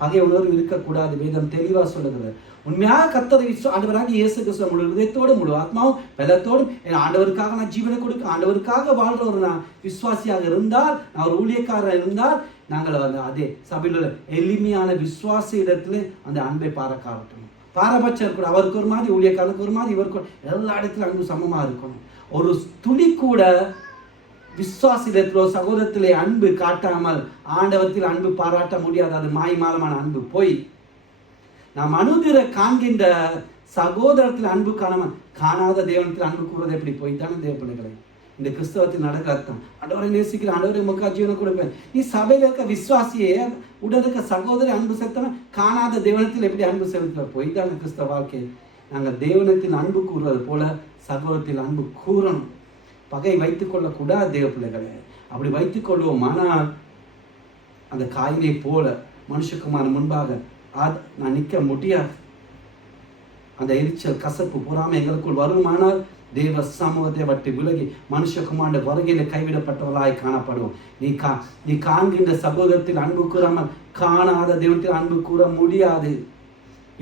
பகை உணர்வு இருக்கக்கூடாது. வேதம் தெளிவாக சொல்லுகிறது. உண்மையாக கர்த்தரை ஆண்டவராக இயேசு கிறிஸ்து முழு இதயத்தோடு முழு ஆத்மாவும் பலத்தோடும் ஆண்டவருக்காக நான் ஜீவனை கொடுக்க, ஆண்டவருக்காக வாழ்ற ஒரு நான் விசுவாசியாக இருந்தால், நான் ஒரு ஊழியக்காரர் இருந்தால், நாங்கள் அந்த அதே சபையில் உள்ள எளிமையான விசுவாச இடத்துல அந்த அன்பை பாராட்டணும். பாரபட்சம் கூட அவருக்கு ஒரு மாதிரி, ஊழியக்காரருக்கு ஒரு மாதிரி, இவருக்கு எல்லா இடத்துலையும் அன்பு சமமாக இருக்கணும். ஒரு துளி கூட விசுவாசிடத்திலோ சகோதரத்திலே அன்பு காட்டாமல் ஆண்டவத்தில் அன்பு பாராட்ட முடியாது. அது மாய்மாலமான அன்பு, போய் நாம் அனுதிர காண்கின்ற சகோதரத்தில் அன்பு காணாமல் காணாத தேவனத்தில் அன்பு கூறுவது எப்படி? போய்த்தானே தேவ பிள்ளைகளை. இந்த கிறிஸ்தவத்தில் நடக்க அர்த்தம் ஆண்டவரை நேசிக்கிற, ஆண்டவரை முக்கா ஜீவனை கொடுப்பேன். நீ சபையில் இருக்க விசுவாசியே உடல் இருக்க சகோதரி அன்பு செலுத்தணும், காணாத தேவனத்தில் எப்படி அன்பு செலுத்த? போய்த்தானே கிறிஸ்தவ வாழ்க்கை. நாங்கள் தேவனத்தில் அன்பு கூறுவது போல சகோதரத்தில் அன்பு கூறணும். பகை வைத்துக் கொள்ளக்கூடாது தேவ பிள்ளைகளை. அப்படி வைத்துக் கொள்வோம், ஆனால் அந்த காயினை போல மனுஷகுமார் முன்பாக நான் நிற்க முடியாது. அந்த எரிச்சல் கசப்பு பொறாமை எங்களுக்குள் வருமானால் தேவ சமூகத்தை விட்டு விலகி மனுஷகுமார வருகையில கைவிடப்பட்டவர்களாய் காணப்படுவோம். நீ காண்கின்ற சகோதரத்தில் அன்பு கூறாமல் காணாத தேவத்தில் அன்பு கூற முடியாது.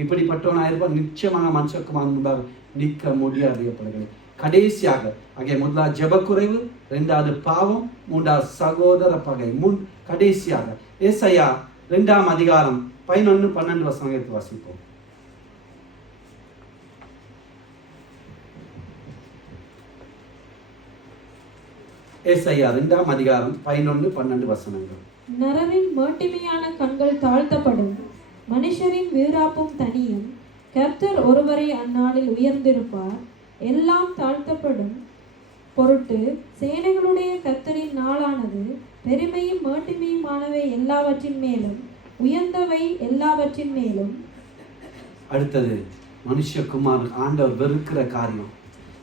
இப்படிப்பட்டவனாயிருப்பால் நிச்சயமாக மனுஷகுமார் முன்பாக நிற்க முடியாது பிள்ளைகளை. கடைசியாக அங்கே முதலாவது ஜெபக்குறைவு, 2வது பாவம், 3வது சகோதர பகை, கடைசியாக ஏசாயா 2ஆம் அதிகாரம் 11-12 வசனங்களை வாசிப்போம். ஏசாயா 2ஆம் அதிகாரம் 11-12 வசனங்கள். நரரின் மேட்டிமையான கண்கள் தாழ்த்தப்படும், மனுஷரின் வீராப்பும் தனியும். கர்த்தர் ஒருவரை அந்நாளில் உயர்ந்திருப்பார், எல்லாம் தாழ்த்தப்படும் பொருட்டு சேனைகளுடைய கர்த்தரின் நாளானது பெருமையும் மேட்டிமையுமானவை எல்லாவற்றின் மேலும் உயர்ந்தவை எல்லாவற்றின் மேலும். அடுத்தது மனுஷகுமார் ஆண்டவர் வெறுக்கிற காரியம்.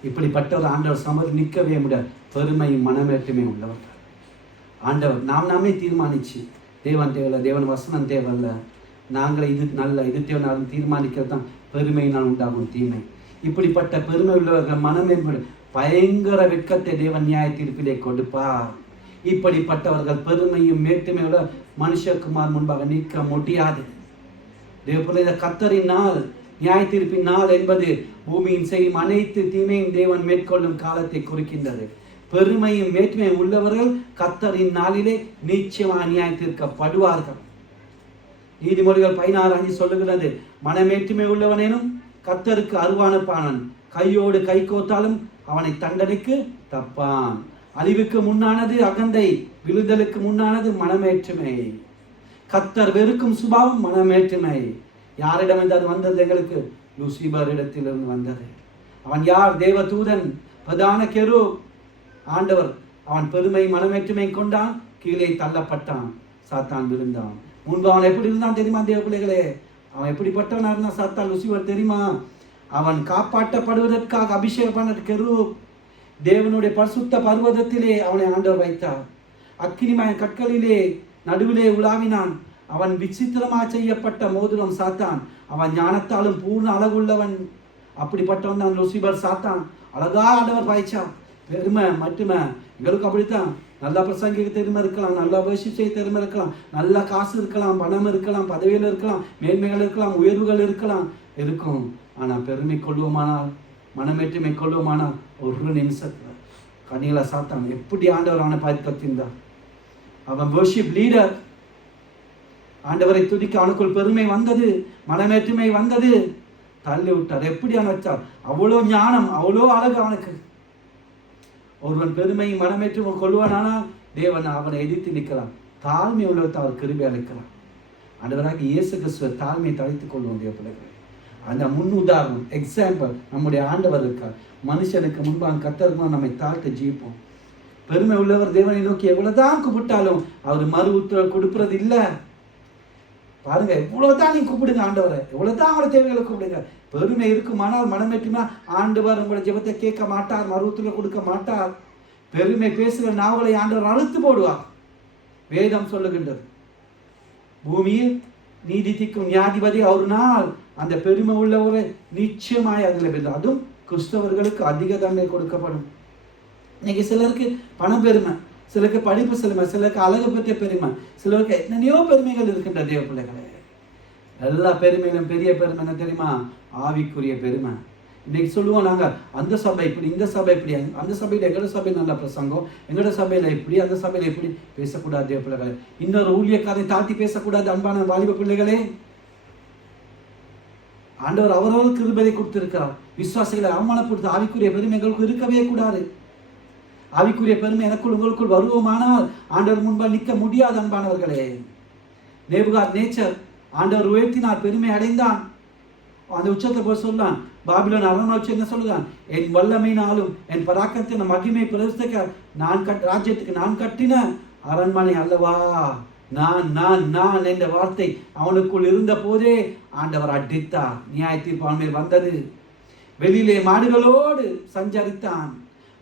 இப்படிப்பட்டவர் ஆண்டவர் சமர் நிற்கவே முடியாது. பெருமையும் மனமேற்றுமே உள்ளவர் ஆண்டவர். நாமே தீர்மானிச்சு தேவன் தேவையில்ல, தேவன் வசனம் தேவையில்ல, நாங்களே இது நல்ல இது தேவனாலும் தீர்மானிக்கிறது தான் பெருமையினால் உண்டாகும் தீமை. இப்படிப்பட்ட பெருமை உள்ளவர்கள் மனமேம்படு பயங்கர வெட்கத்தை தேவன் நியாய தீர்ப்பிலே கொடுப்பார். இப்படிப்பட்டவர்கள் பெருமையும் மேட்டுமையுள்ள மனுஷகுமார் முன்பாக நிற்க முடியாது. தேவ கர்த்தரின் நாள், நியாய தீர்ப்பின் நாள் என்பது பூமியின் செய்யும் அனைத்து தீமையும் தேவன் மேற்கொள்ளும் காலத்தை குறிக்கின்றது. பெருமையும் மேட்டுமையும் உள்ளவர்கள் கர்த்தரின் நாளிலே நிச்சயமாக நியாய தீர்க்கப்படுவார்கள். நீதிமொழிகள் 16:5 சொல்லுகிறது, மனமேட்டுமை உள்ளவனேனும் கர்த்தருக்கு அருவானப்பானன், கையோடு கை கோத்தாலும் அவனை தண்டனைக்கு தப்பான். அழிவுக்கு முன்னானது அகந்தை, விழுதலுக்கு முன்னானது மனமேற்றுமை. கர்த்தர் வெறுக்கும் சுபாவம் மனமேற்றுமை. யாரிடம் அது வந்தது? எங்களுக்கு லூசிபர் இடத்திலிருந்து வந்தது. அவன் யார்? தேவதூதன், பிரதான கெரு, ஆண்டவர். அவன் பெருமை மனமேற்றுமை கொண்டான், கீழே தள்ளப்பட்டான், சாத்தான் விழுந்தான். முன்பு அவன் எப்படி இருந்தான் தெரியுமா தேவ பிள்ளைகளே? அவன் எப்படிப்பட்டவனா இருந்தான் சாத்தான் லூசிபர் தெரியுமா? அவன் காப்பாற்றப்படுவதற்காக அபிஷேகம் பண்ண கெரு, தேவனுடைய பரிசுத்த பர்வதத்திலே அவனை ஆண்டவர் வைத்தார். அக்கினிமய கற்களிலே நடுவிலே உலாவினான். அவன் விசித்திரமாக செய்யப்பட்ட மோதிரம் சாத்தான். அவன் ஞானத்தாலும் பூர்ண அளவுள்ளவன். அப்படிப்பட்டவன் தான் லூசிபர், சாத்தான். அழகா ஆண்டவர் பாய்ச்சான். பெருமை மட்டுமே எங்களுக்கு அப்படித்தான். நல்லா பிரசங்கிக்க திறமை இருக்கலாம், நல்லா வர்ஷிப் செய்ய திறமை இருக்கலாம், நல்லா காசு இருக்கலாம், பணம் இருக்கலாம், பதவியில் இருக்கலாம், மேன்மைகள் இருக்கலாம், உயர்வுகள் இருக்கும். ஆனால் பெருமை கொள்வோமானால், மனமேற்றுமை கொள்வோமானால் ஒரு நிமிஷத்தில் கனிகளை சாத்தான் எப்படி ஆண்டவர் அவனை பாதித்திருந்தார். அவன் வர்ஷிப் லீடர். ஆண்டவரை துதிக்க அவனுக்குள் பெருமை வந்தது, மனமேற்றுமை வந்தது, தள்ளி விட்டார். எப்படி அவன் வச்சார்? அவ்வளோ ஞானம், அவ்வளோ அழகு அவனுக்கு. ஒருவன் பெருமை மனமேற்றுமை கொள்வானானால் தேவன் அவனை எதிர்த்து நிற்கலாம். தாழ்மை உள்ளவத்தை அவர் கிருபையா நிற்கலாம். ஆண்டவராக இயேசு கிறிஸ்துவ தாழ்மையை தழைத்துக் கொள்வோம் பிள்ளைகளை. அந்த முன் உதாரணம், எக்ஸாம்பிள் நம்முடைய ஆண்டவர் இருக்கார். மனுஷனுக்கு முன்பாக கத்தருமா நம்மை தாழ்த்து ஜீவிப்போம். பெருமை உள்ளவர் தேவனை நோக்கி எவ்வளவுதான் கூப்பிட்டாலும் அவர் மறு உத்தரவு கொடுப்பது இல்லை. பாருங்க, எவ்வளவுதான் நீங்க கூப்பிடுங்க ஆண்டவரை, எவ்வளவுதான் அவங்களோட தேவைகளை கூப்பிடுங்க. பெருமை இருக்குமானால் மனமேற்றுமா ஆண்டவர் உங்களோட ஜெபத்தை கேட்க மாட்டார், மறு உத்தரவு கொடுக்க மாட்டார். பெருமை பேசுகிற நாவலை ஆண்டவர் அழுத்து போடுவார். வேதம் சொல்லுகின்றது, பூமியில் நீதி தீர்க்கும் நியாயாதிபதி ஒரு நாள் அந்த பெருமை உள்ளவரை நிச்சயமாய் அதில் அதுவும் கிறிஸ்தவர்களுக்கு அதிக தண்டனை கொடுக்கப்படும். இன்னைக்கு சிலருக்கு பண பெருமை, சிலருக்கு படிப்பு செலுமை, சிலருக்கு அழகு பற்றிய பெருமை, சிலருக்கு எத்தனையோ பெருமைகள் இருக்கின்ற தேவ பிள்ளைகளே. எல்லா பெருமையிலும் பெரிய பெருமை என்ன தெரியுமா? ஆவிக்குரிய பெருமை. இன்னைக்கு சொல்லுவோம் நாங்கள் அந்த சபை இப்படி, இந்த சபை இப்படி, அந்த சபையில் எங்களோட சபையில் நல்ல பிரசங்கம், எங்களோட சபையில் இப்படி, அந்த சபையில் இப்படி பேசக்கூடாது தேவ பிள்ளைகளே. இன்னொரு ஊழியக்காரை தாழ்த்தி பேசக்கூடாது அன்பான வாலிப பிள்ளைகளே. ஆண்டவர் அவரவருக்கு கிருபையை கொடுத்திருக்கிறார். விசுவாசிகளை அவமானப்படுத்த ஆவிக்குரிய பெருமை எங்களுக்கு இருக்கவே கூடாது. ஆவிக்குரிய பெருமை எனக்குள் உங்களுக்குள் வருவோமானால் ஆண்டவர் முன்பாக நிற்க முடியாது அன்பானவர்களே. நேபுகாத்நேச்சர் ஆண்டவர் உயர்த்தினார், பெருமை அடைந்தான். அந்த உச்சத்தை போய் சொல்லான், பாபிலோன் அரண்மனை வச்சு என்ன சொல்லுதான்? என் வல்லமையினாலும் என் பராக்கத்தின் மகிமை பிரதேசத்துக்கு ராஜ்யத்துக்கு நான் கட்டின அரண்மனை அல்லவா நான் நான் நான் என்ற வார்த்தை அவனுக்குள் இருந்த போதே ஆண்டவர் அடித்தார். நியாய தீர்ப்பு மேல் வந்தது. வெளியிலே மாடுகளோடு சஞ்சரித்தான்,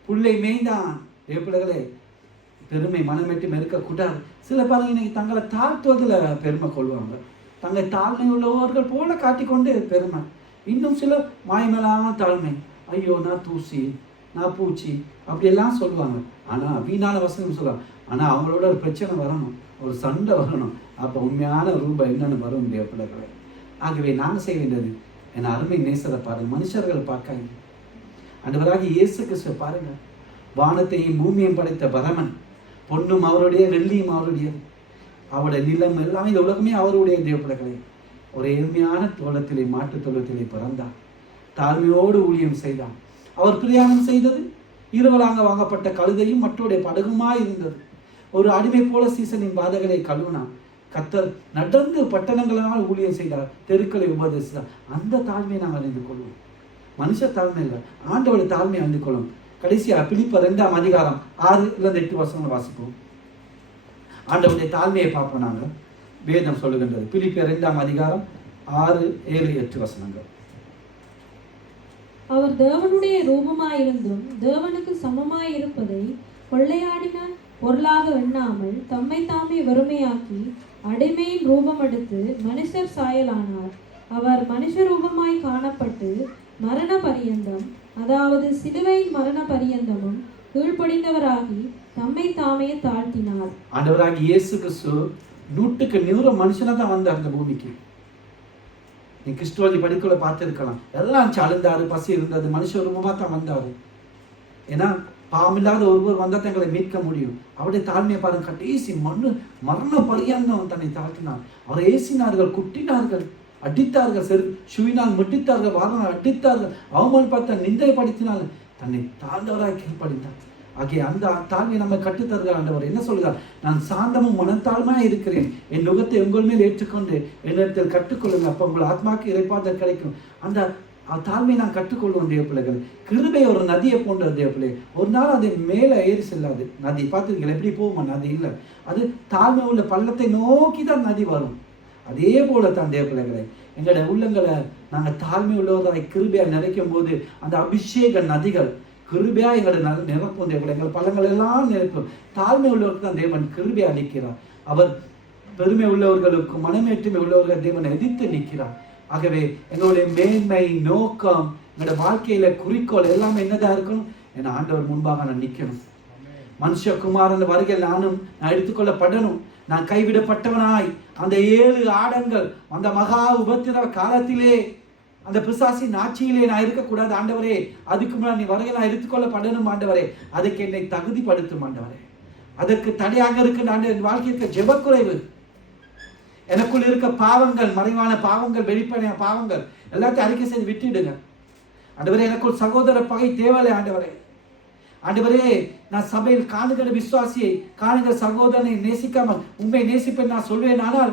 புல்லை மேய்ந்தான். பிள்ளைகளே, பெருமை மனமேட்டு இருக்கக்கூடாது. சில பாருங்க இன்னைக்கு தங்களை தாழ்த்துவதில் பெருமை கொள்வாங்க, தங்களை தாழ்மை உள்ளவர்கள் போல காட்டிக்கொண்டு பெருமை. இன்னும் சில மாயமேலான தாழ்மை, ஐயோ நான் தூசி, நான் பூச்சி, அப்படியெல்லாம் சொல்லுவாங்க. ஆனால் வீணான வசனம் சொல்லுவாங்க. ஆனால் அவங்களோட ஒரு பிரச்சனை வரணும், ஒரு சண்டை வரணும், அப்போ உண்மையான ரூபாய் என்னன்னு வர முடியாது பிள்ளைகளை. ஆகவே நாங்கள் செய்ய வேண்டியது, என் அருமை நேசரை பாருங்க, மனுஷர்களை பார்க்காங்க. ஆண்டவராகிய இயேசு கிறிஸ்துவை பாருங்க. வானத்தையும் பூமியையும் படைத்த பரமன், பொண்ணும் அவருடைய, வெள்ளியும் அவருடைய, அவருடைய நிலம் எல்லாமே, இந்த உலகமே அவருடைய தேவ பிள்ளைகளே. ஒரு எளிமையான தோளத்திலே, மாட்டு தோளத்திலே பிறந்தார். தாழ்மையோடு ஊழியம் செய்தார். அவர் பிரயாணம் செய்தது இரவலாங்க வாங்கப்பட்ட கழுதையும் மற்றோடைய படகுமாய் இருந்தது. ஒரு அடிமை போல சீசனின் பாதைகளை கழுவினார். கத்தர் நடந்து பட்டணங்களால் ஊழியம் செய்தார், தெருக்களை உபதேசித்தார். அந்த தாழ்மையை நாங்கள் அறிந்து கொள்வோம். மனுஷ தாழ்மை இல்லை, ஆண்டவருடைய தாழ்மையை அறிந்து கொள்வோம். கடைசியாக பிலிப்பர் 2ஆம் அதிகாரம் 6-8 வசனங்கள் வாசிப்போம். ஆண்டவருடைய தாழ்மையை பார்ப்போம். நாங்கள் வேதம் சொல்லுகின்றது, பிலிப்பியர் 2ஆம் அதிகாரம் 6, 7, 8 வசனங்கள். அவர் தேவனுடைய ரூபமாயிருந்தும் தேவனுக்கு சமமாயிருப்பதை கொள்ளையாடின பொருளாக எண்ணாமல் தம்மை தாமே வெறுமையாக்கி அடிமையின் ரூபம் எடுத்து மனுஷர் சாயலானார். அவர் மனுஷ ரூபமாய் காணப்பட்டு மரண பரியந்தம், அதாவது சிலுவையின் மரண பரியந்தமும் கீழ்ப்படிந்தவராகி தம்மை தாமே தாழ்த்தினார். ஆண்டவராகி இயேசு கிறிஸ்து 100% மனுஷனா தான் வந்தார் அந்த பூமிக்கு. நீ கிறிஸ்துவ படிக்கல பார்த்துருக்கலாம். எல்லாம் சழுந்தாரு, பசி இருந்தது, மனுஷ ரூபமாக தான் வந்தாரு. ஏன்னா பாவமில்லாத ஒருவர் வந்தால் தங்களை மீட்க முடியும். அவருடைய தாழ்மையை பாருங்க, கடைசி மரண பரியந்தம் தன்னை தாழ்த்தினார். அவரை ஏசினார்கள், குட்டினார்கள், அடித்தார்கள், சுவினால் முட்டித்தார்கள், வாரம் அடித்தார்கள், அவமானப்படுத்த நிந்தைப்படுத்தினார்கள். தன்னை தாழ்ந்தவராக கீழ்ப்படிந்தார். ஆகிய அந்த தாழ்மையை நம்ம கற்றுத்தருகிற ஆண்டவர் என்ன சொல்கிறார்? நான் சாந்தமும் மனத்தாழ்மையாக இருக்கிறேன், என் நுகத்தை உங்கள் மேல் ஏற்றுக்கொண்டு என்னிடத்தில் கற்றுக்கொள்ளுங்க, அப்போ உங்கள் ஆத்மாக்கு இறைப்பாத கிடைக்கும். அந்த தாழ்மையை நான் கற்றுக்கொள்வோம் தேவ பிள்ளைகள். கிருபை ஒரு நதியை போன்ற தேவ பிள்ளை. ஒரு நாள் அதை மேலே ஏறி செல்லாது. நதி பார்த்துருக்கீங்களா எப்படி போகுமா? நதி இல்லை, அது தாழ்மை உள்ள பள்ளத்தை நோக்கி தான் நதி வரும். அதே போல தான் தேவ பிள்ளைகளை, எங்களுடைய உள்ளங்களை நாங்கள் தாழ்மை உள்ளவரை கிருபையாக நிறைக்கும் போது அந்த அபிஷேக நதிகள் கிருபையா எங்களை நிரப்பும் தேவ பிள்ளைகள். பழங்கள் எல்லாம் நிரப்பும். தாழ்மை உள்ளவருக்கு தான் தேவன் கிருபையா அளிக்கிறார். அவர் பெருமை உள்ளவர்களுக்கும் மனமேற்றுமை உள்ளவர்கள் தேவனை எதிர்த்து நிற்கிறார். ஆகவே எங்களுடைய மேன்மை, நோக்கம், எங்களோட வாழ்க்கையில குறிக்கோள் எல்லாமே என்னதான் இருக்கணும்? என் ஆண்டவர் முன்பாக நான் நிற்கணும். மனுஷகுமாரன் வருகையில் நான் எடுத்துக்கொள்ளப்படணும். நான் கைவிடப்பட்டவனாய் அந்த 7 ஆடங்கள் அந்த மகா உபத்திரவ காலத்திலே அந்த பிசாசின் ஆட்சியிலே நான் இருக்கக்கூடாது ஆண்டவரே. அதுக்கு முன்னாடி நீ வருகை நான் எடுத்துக்கொள்ளப்படணும் ஆண்டவரே. அதுக்கு என்னை தகுதிப்படுத்தும் ஆண்டவரே. அதற்கு தடையாக இருக்கின்ற என் வாழ்க்கைக்கு ஜெபக்குறைவு, எனக்குள் இருக்க பாவங்கள், மறைவான பாவங்கள், வெளிப்படையான பாவங்கள் எல்லாத்தையும் அறிக்கை செய்து விட்டுடுங்க ஆண்டவரே. எனக்குள் சகோதர பகை தேவையில்லை ஆண்டவரே. ஆண்டவரே, நான் சபையில் காணுகிற விசுவாசியை, காணுகிற சகோதரனை நேசிக்காமல் உண்மை நேசிப்பேன் நான் சொல்வேன், ஆனால்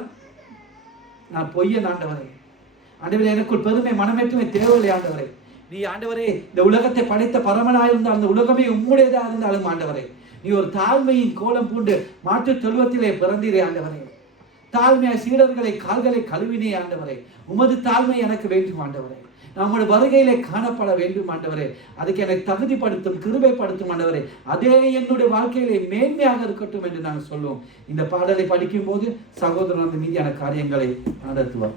நான் பொய்யன் ஆண்டவரே. ஆண்டவரே, எனக்குள் பெருமை, மனமேற்றுமை தேவையில்லை ஆண்டவரே. நீ ஆண்டவரே இந்த உலகத்தை படைத்த பரமனாயிருந்தால் அந்த உலகமே உம்முடையதா இருந்தாலும் ஆண்டவரே, நீ ஒரு தாழ்மையின் கோலம் பூண்டு மாற்று தொழுவத்திலே பிறந்தீரே ஆண்டவரே. தாழ்மையாய் சீடர்களை கால்களை கழுவினே ஆண்டவரே. உமது தாழ்மை எனக்கு வேண்டும் ஆண்டவரே. நம்முடைய வருகையிலே காணப்பட வேண்டும் ஆண்டவரே. அதுக்கு என்னை தகுதிப்படுத்தும், கிருபைப்படுத்தும் ஆண்டவரே. அதே என்னுடைய வாழ்க்கையிலே மேன்மையாக இருக்கட்டும் என்று நாங்கள் சொல்லுவோம். இந்த பாடலை படிக்கும் போது சகோதரன் அந்த மீதியான காரியங்களை நடத்துவார்.